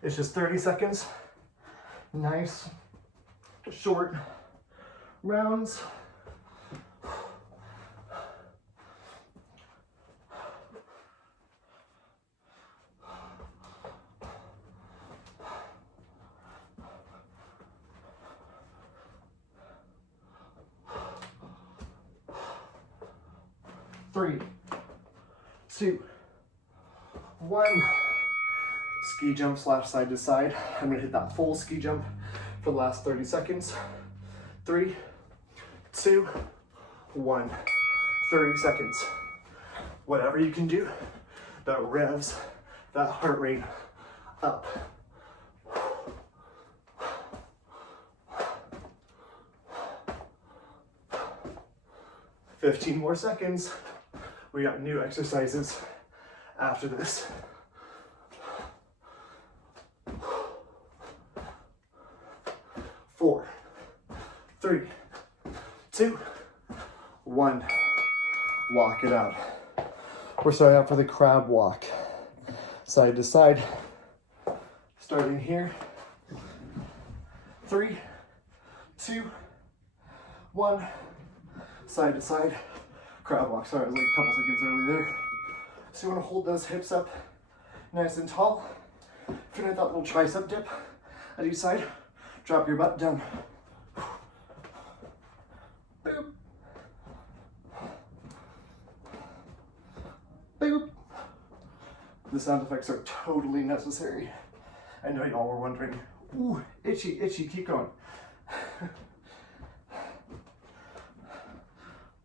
It's just 30 seconds. Nice, short rounds. Three, 2, 1. Ski jump / side to side. I'm gonna hit that full ski jump for the last 30 seconds. 3, 2, 1. 30 seconds. Whatever you can do that revs that heart rate up. $15 more seconds. We got new exercises after this. 4, 3, 2, 1. Walk it out. We're starting out for the crab walk. Side to side. Starting here. 3, 2, 1. Side to side. Crab walk. Sorry, I was like a couple seconds early there. So you want to hold those hips up nice and tall. Finish that little tricep dip at each side. Drop your butt down. Boop. Boop. The sound effects are totally necessary I know y'all were wondering, ooh, itchy, itchy, keep going.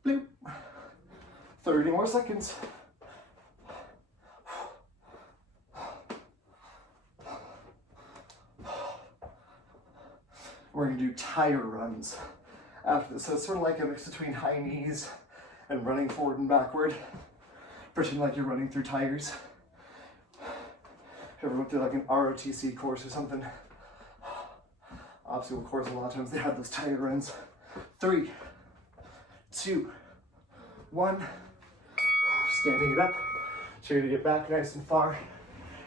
Bloop. 30 more seconds. We're gonna do tire runs after this. So it's sort of like a mix between high knees and running forward and backward. Pretend like you're running through tires. Ever went through like an ROTC course or something? Obstacle course, a lot of times they have those tire runs. 3, 2, 1. Standing it up. So you're gonna get back nice and far.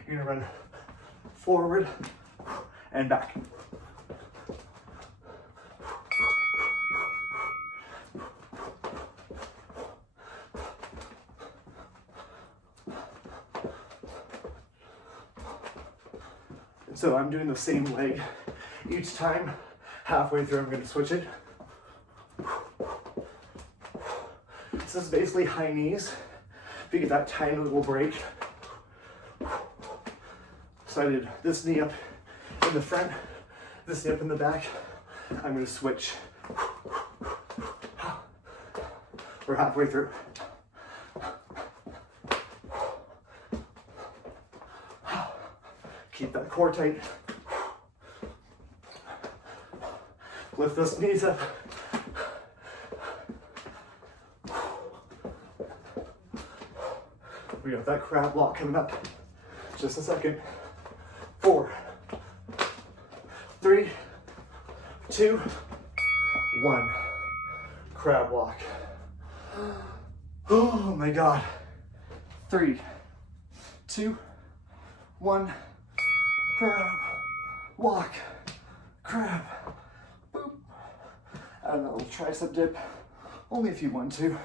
You're gonna run forward and back. So I'm doing the same leg each time. Halfway through, I'm going to switch it. So this is basically high knees. If you get that tiny little break. So I did this knee up in the front, this knee up in the back. I'm going to switch. We're halfway through. Keep that core tight. Lift those knees up. We got that crab walk coming up. Just a second. 4, 3, 2, 1. Crab walk. Oh my God. 3, 2, 1. Crab, walk, crab, boop. Add a little tricep dip, only if you want to.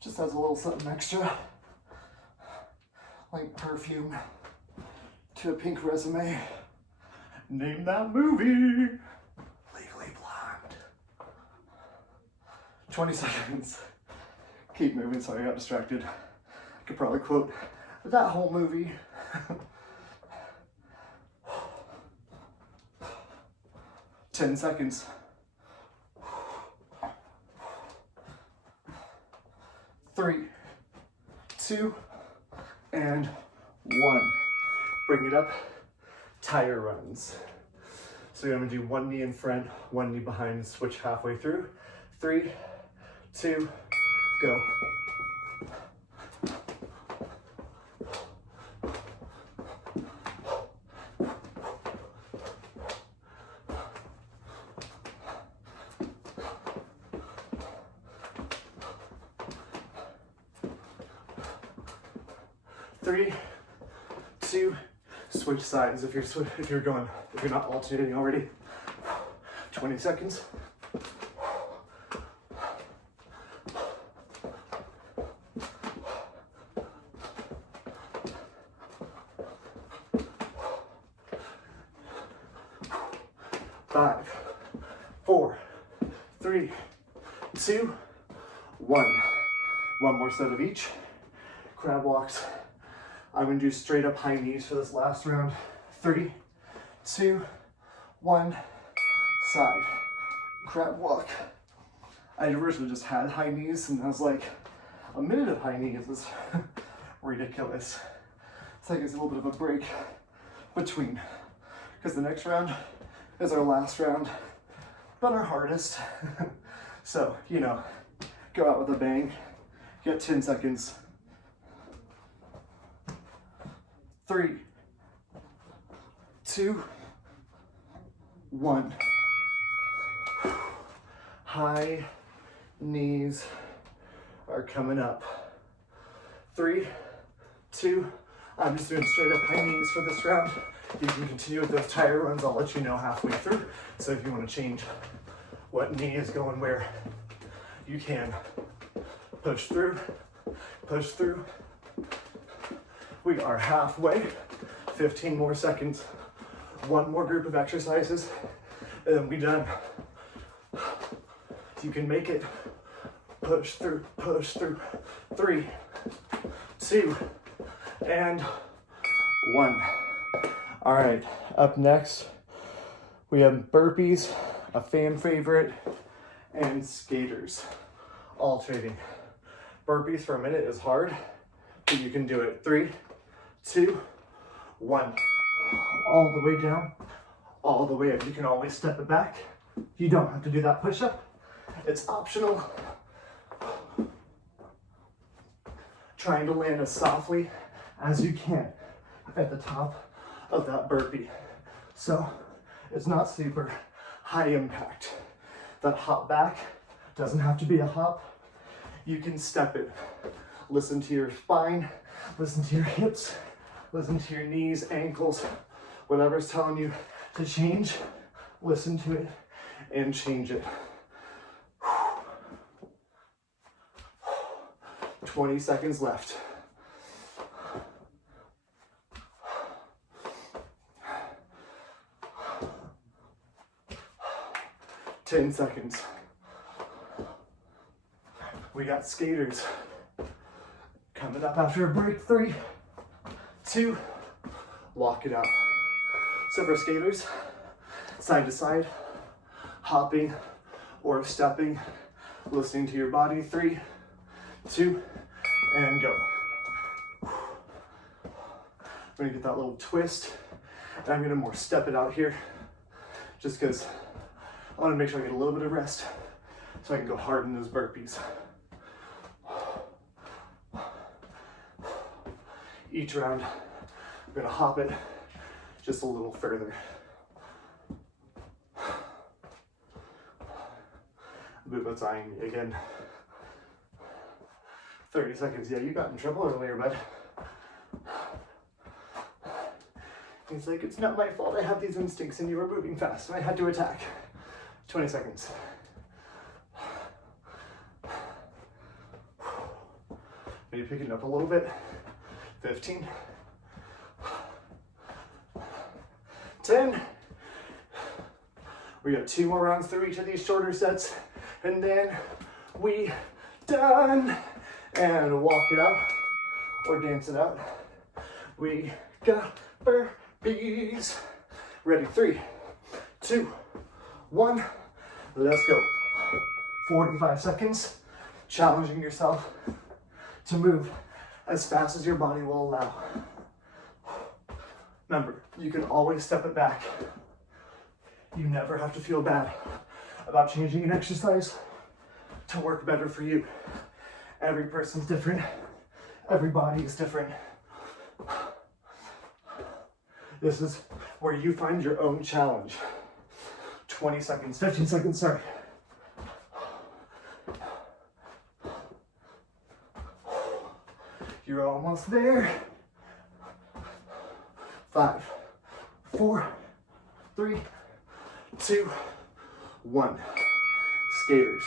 Just has a little something extra, like perfume to a pink resume. Name that movie. Legally Blonde. 20 seconds. Keep moving, sorry I got distracted. I could probably quote that whole movie. 10 seconds. 3, 2, and 1. Bring it up. Tire runs. So you're gonna do one knee in front, one knee behind, and switch halfway through. 3, 2, go. Three, 2, switch sides if you're not alternating already. 20 seconds. 5, 4, 3, 2, 1. One more set of each. Crab walks. I'm gonna do straight up high knees for this last round. 3, 2, 1, side. Crab walk. I originally just had high knees and I was like, a minute of high knees is ridiculous. It's like there's a little bit of a break between, because the next round is our last round, but our hardest. So, you know, go out with a bang, get 10 seconds. 3, 2, 1. High knees are coming up. 3, 2, I'm just doing straight up high knees for this round. You can continue with those tire runs. I'll let you know halfway through. So if you want to change what knee is going where, you can. Push through, push through. We are halfway, 15 more seconds. One more group of exercises, and then we're done. You can make it. Push through, push through. 3, 2, and 1. All right, up next, we have burpees, a fan favorite, and skaters, alternating. Burpees for a minute is hard, but you can do it. 3, 2, 1. All the way down, all the way up. You can always step it back. You don't have to do that push-up. It's optional. Trying to land as softly as you can at the top of that burpee. So it's not super high impact. That hop back doesn't have to be a hop. You can step it. Listen to your spine, listen to your hips, listen to your knees, ankles, whatever's telling you to change, listen to it and change it. 20 seconds left. Ten seconds. We got skaters coming up after a break. 3, 2, walk it out. So for skaters, side to side, hopping or stepping, listening to your body. 3, 2, and go. I'm gonna get that little twist, and I'm gonna more step it out here, just because I wanna make sure I get a little bit of rest, so I can go hard in those burpees. Each round, I'm gonna hop it just a little further. Booba's eyeing me again. 30 seconds. Yeah, you got in trouble earlier, bud. He's like, it's not my fault. I have these instincts and you were moving fast and I had to attack. 20 seconds. Are you picking up a little bit? 15. 10. We got 2 more rounds through each of these shorter sets, and then we done. And walk it out or dance it out. We got burpees. Ready? 3, 2, 1. Let's go. 45 seconds. Challenging yourself to move as fast as your body will allow. Remember, you can always step it back. You never have to feel bad about changing an exercise to work better for you. Every person's different. Every body is different. This is where you find your own challenge. 20 seconds, 15 seconds, sorry. You're almost there. 5, 4, 3, 2, 1. Skaters.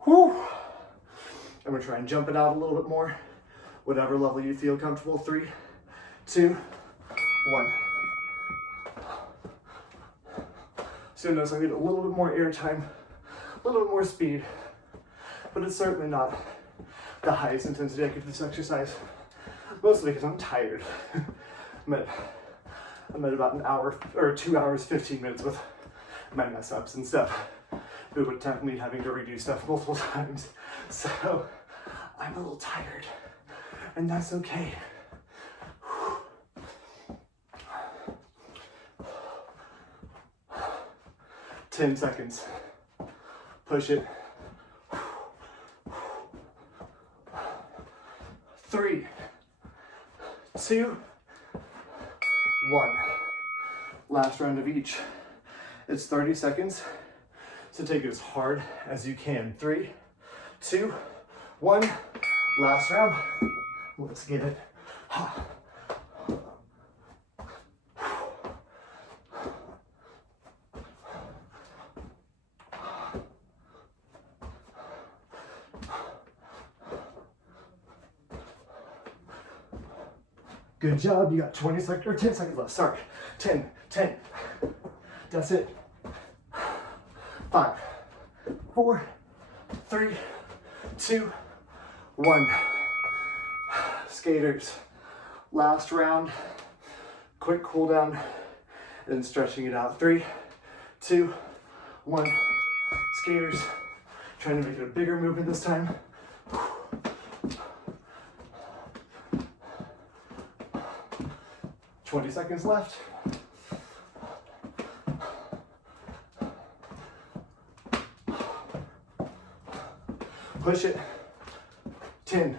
Whew. I'm gonna try and jump it out a little bit more. Whatever level you feel comfortable. 3, 2, 1. So notice I get a little bit more air time, a little bit more speed, but it's certainly not the highest intensity I could do this exercise. Mostly because I'm tired. I'm at about an hour or 2 hours, 15 minutes with my mess ups and stuff. It would tempt me having to redo stuff multiple times. So I'm a little tired, and that's okay. 10 seconds. Push it. 3, 2, 1. Last round of each. It's 30 seconds, so take it as hard as you can. 3, 2, 1. Last round. Let's get it. Good job. You got 20 seconds or 10 seconds left. Sorry. 10. That's it. 5, 4, 3, 2, 1. Skaters, Last round, quick cool down, and stretching it out. 3, 2, 1. Skaters, trying to make it a bigger movement this time. 20 seconds left. Push it. 10.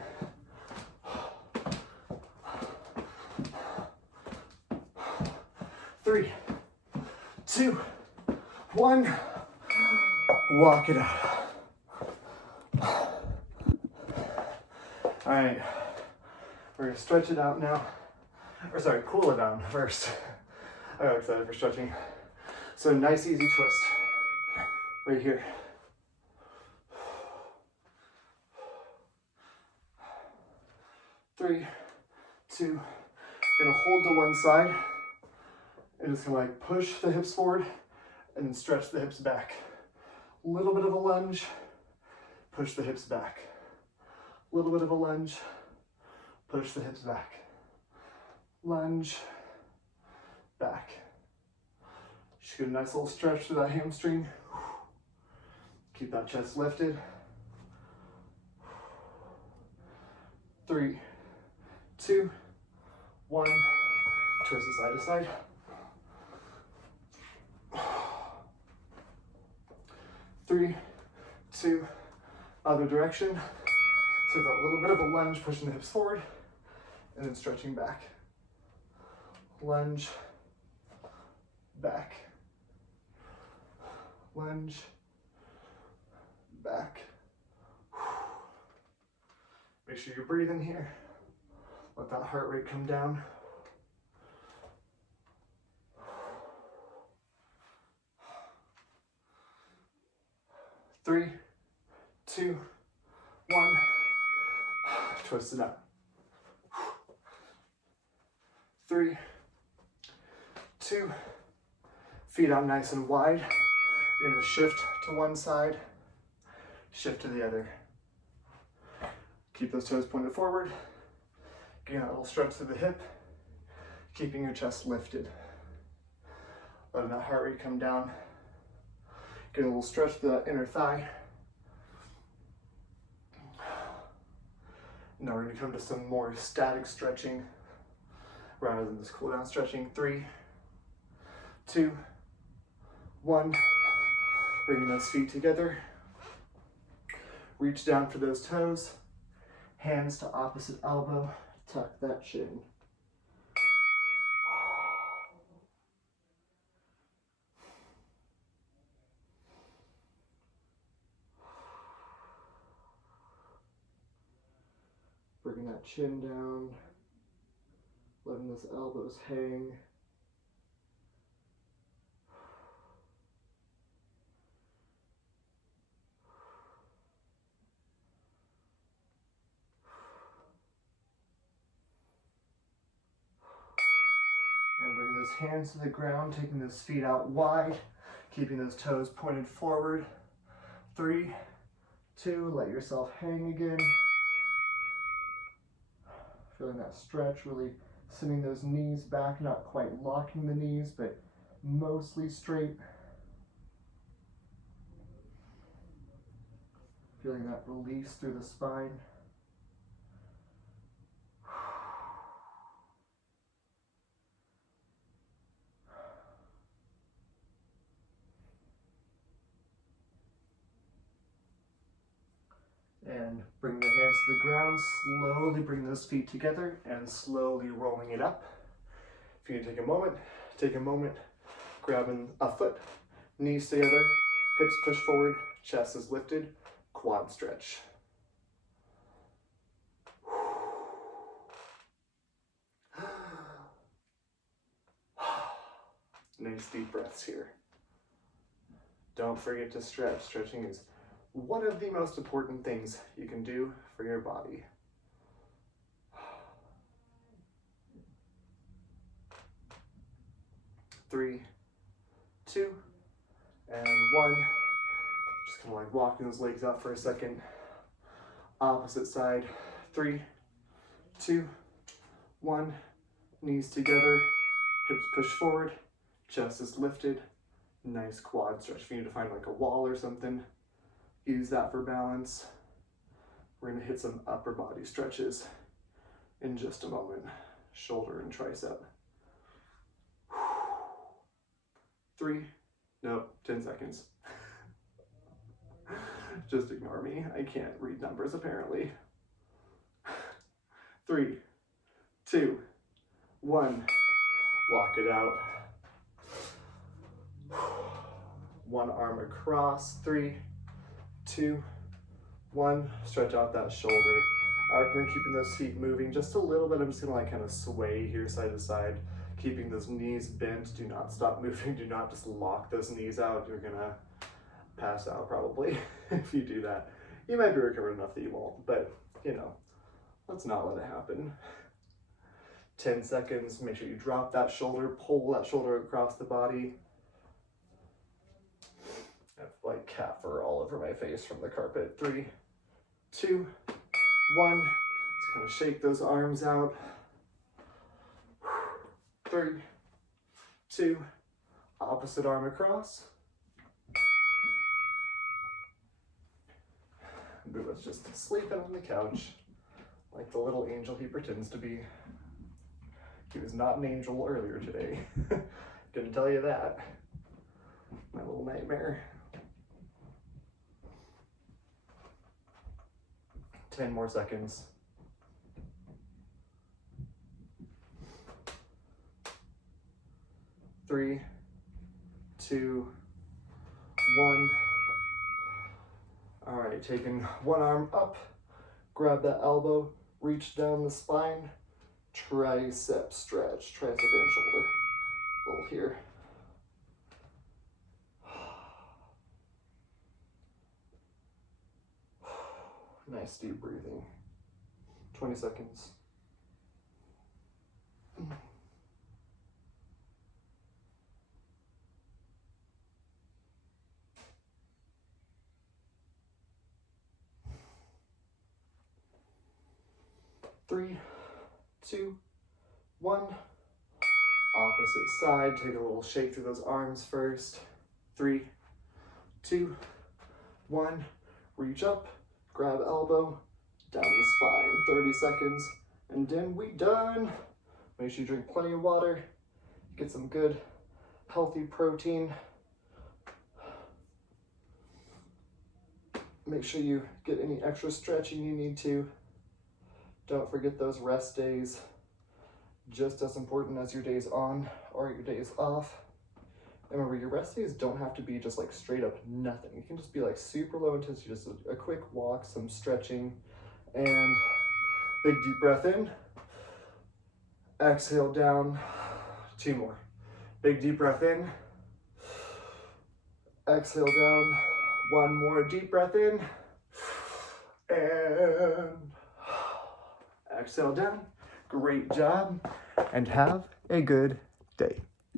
3, 2, 1. Walk it out. All right, we're gonna stretch it out now. Or sorry, cool it down first. I got excited for stretching. So nice, easy twist right here. Three, 2. You're gonna hold to one side and just gonna like push the hips forward and then stretch the hips back. A little bit of a lunge, push the hips back. A little bit of a lunge, push the hips back. Lunge, back. Just get a nice little stretch to that hamstring. Keep that chest lifted. 3, 2, 1. Twist it side to side. 3, 2, other direction. So we've got a little bit of a lunge, pushing the hips forward, and then stretching back. Lunge, back. Lunge, back. Make sure you're breathing here. Let that heart rate come down. Three, 2, 1. Twist it up. 3, 2. Feet out nice and wide. You're going to shift to one side, shift to the other. Keep those toes pointed forward. Getting a little stretch through the hip, keeping your chest lifted. Letting that heart rate come down. Get a little stretch to that inner thigh. Now we're going to come to some more static stretching rather than this cool down stretching. 3, 2, 1. Bringing those feet together. Reach down for those toes. Hands to opposite elbow. Tuck that chin. Bringing that chin down, letting those elbows hang. And bring those hands to the ground, taking those feet out wide, keeping those toes pointed forward. 3, 2, let yourself hang again. Feeling that stretch, really sending those knees back, not quite locking the knees, but mostly straight. Feeling that release through the spine. And bring the hands to the ground, slowly bring those feet together and slowly rolling it up. If you can take a moment, grabbing a foot, knees together, hips push forward, chest is lifted, quad stretch. Nice deep breaths here. Don't forget to stretch. Stretching is one of the most important things you can do for your body. 3, 2, and 1. Just kind of like walking those legs out for a second. Opposite side. 3, 2, 1, knees together, hips push forward, chest is lifted, nice quad stretch. If you need to find like a wall or something, use that for balance. We're gonna hit some upper body stretches in just a moment. Shoulder and tricep. 3, no, 10 seconds. Just ignore me. I can't read numbers apparently. 3, 2, 1. Block it out. One arm across. 3, 2, 1. Stretch out that shoulder. We're keeping those feet moving just a little bit. I'm just gonna like kind of sway here side to side, keeping those knees bent. Do not stop moving. Do not just lock those knees out. You're gonna pass out probably if you do that. You might be recovered enough that you won't, but you know, let's not let it happen. 10 seconds. Make sure you drop that shoulder, pull that shoulder across the body. I have like cat fur all over my face from the carpet. 3, 2, 1. Just kind of shake those arms out. 3, 2. Opposite arm across. Buba's just sleeping on the couch like the little angel he pretends to be. He was not an angel earlier today. Gonna tell you that. My little nightmare. 10 more seconds. 3, 2, 1. All right, taking one arm up, grab that elbow, reach down the spine, tricep stretch, tricep and shoulder. A little here. Nice deep breathing. 20 seconds. Three, 2, 1. Opposite side. Take a little shake through those arms first. 3, 2, 1. Reach up, grab elbow, down the spine. 30 seconds, and then we done. Make sure you drink plenty of water. Get some good, healthy protein. Make sure you get any extra stretching you need to. Don't forget those rest days, just as important as your days on or your days off. And remember, your rest days don't have to be just like straight up nothing. It can just be like super low intensity, just a quick walk, some stretching, and big deep breath in. Exhale down. 2 more. Big deep breath in. Exhale down. 1 more deep breath in. And exhale down. Great job, and have a good day.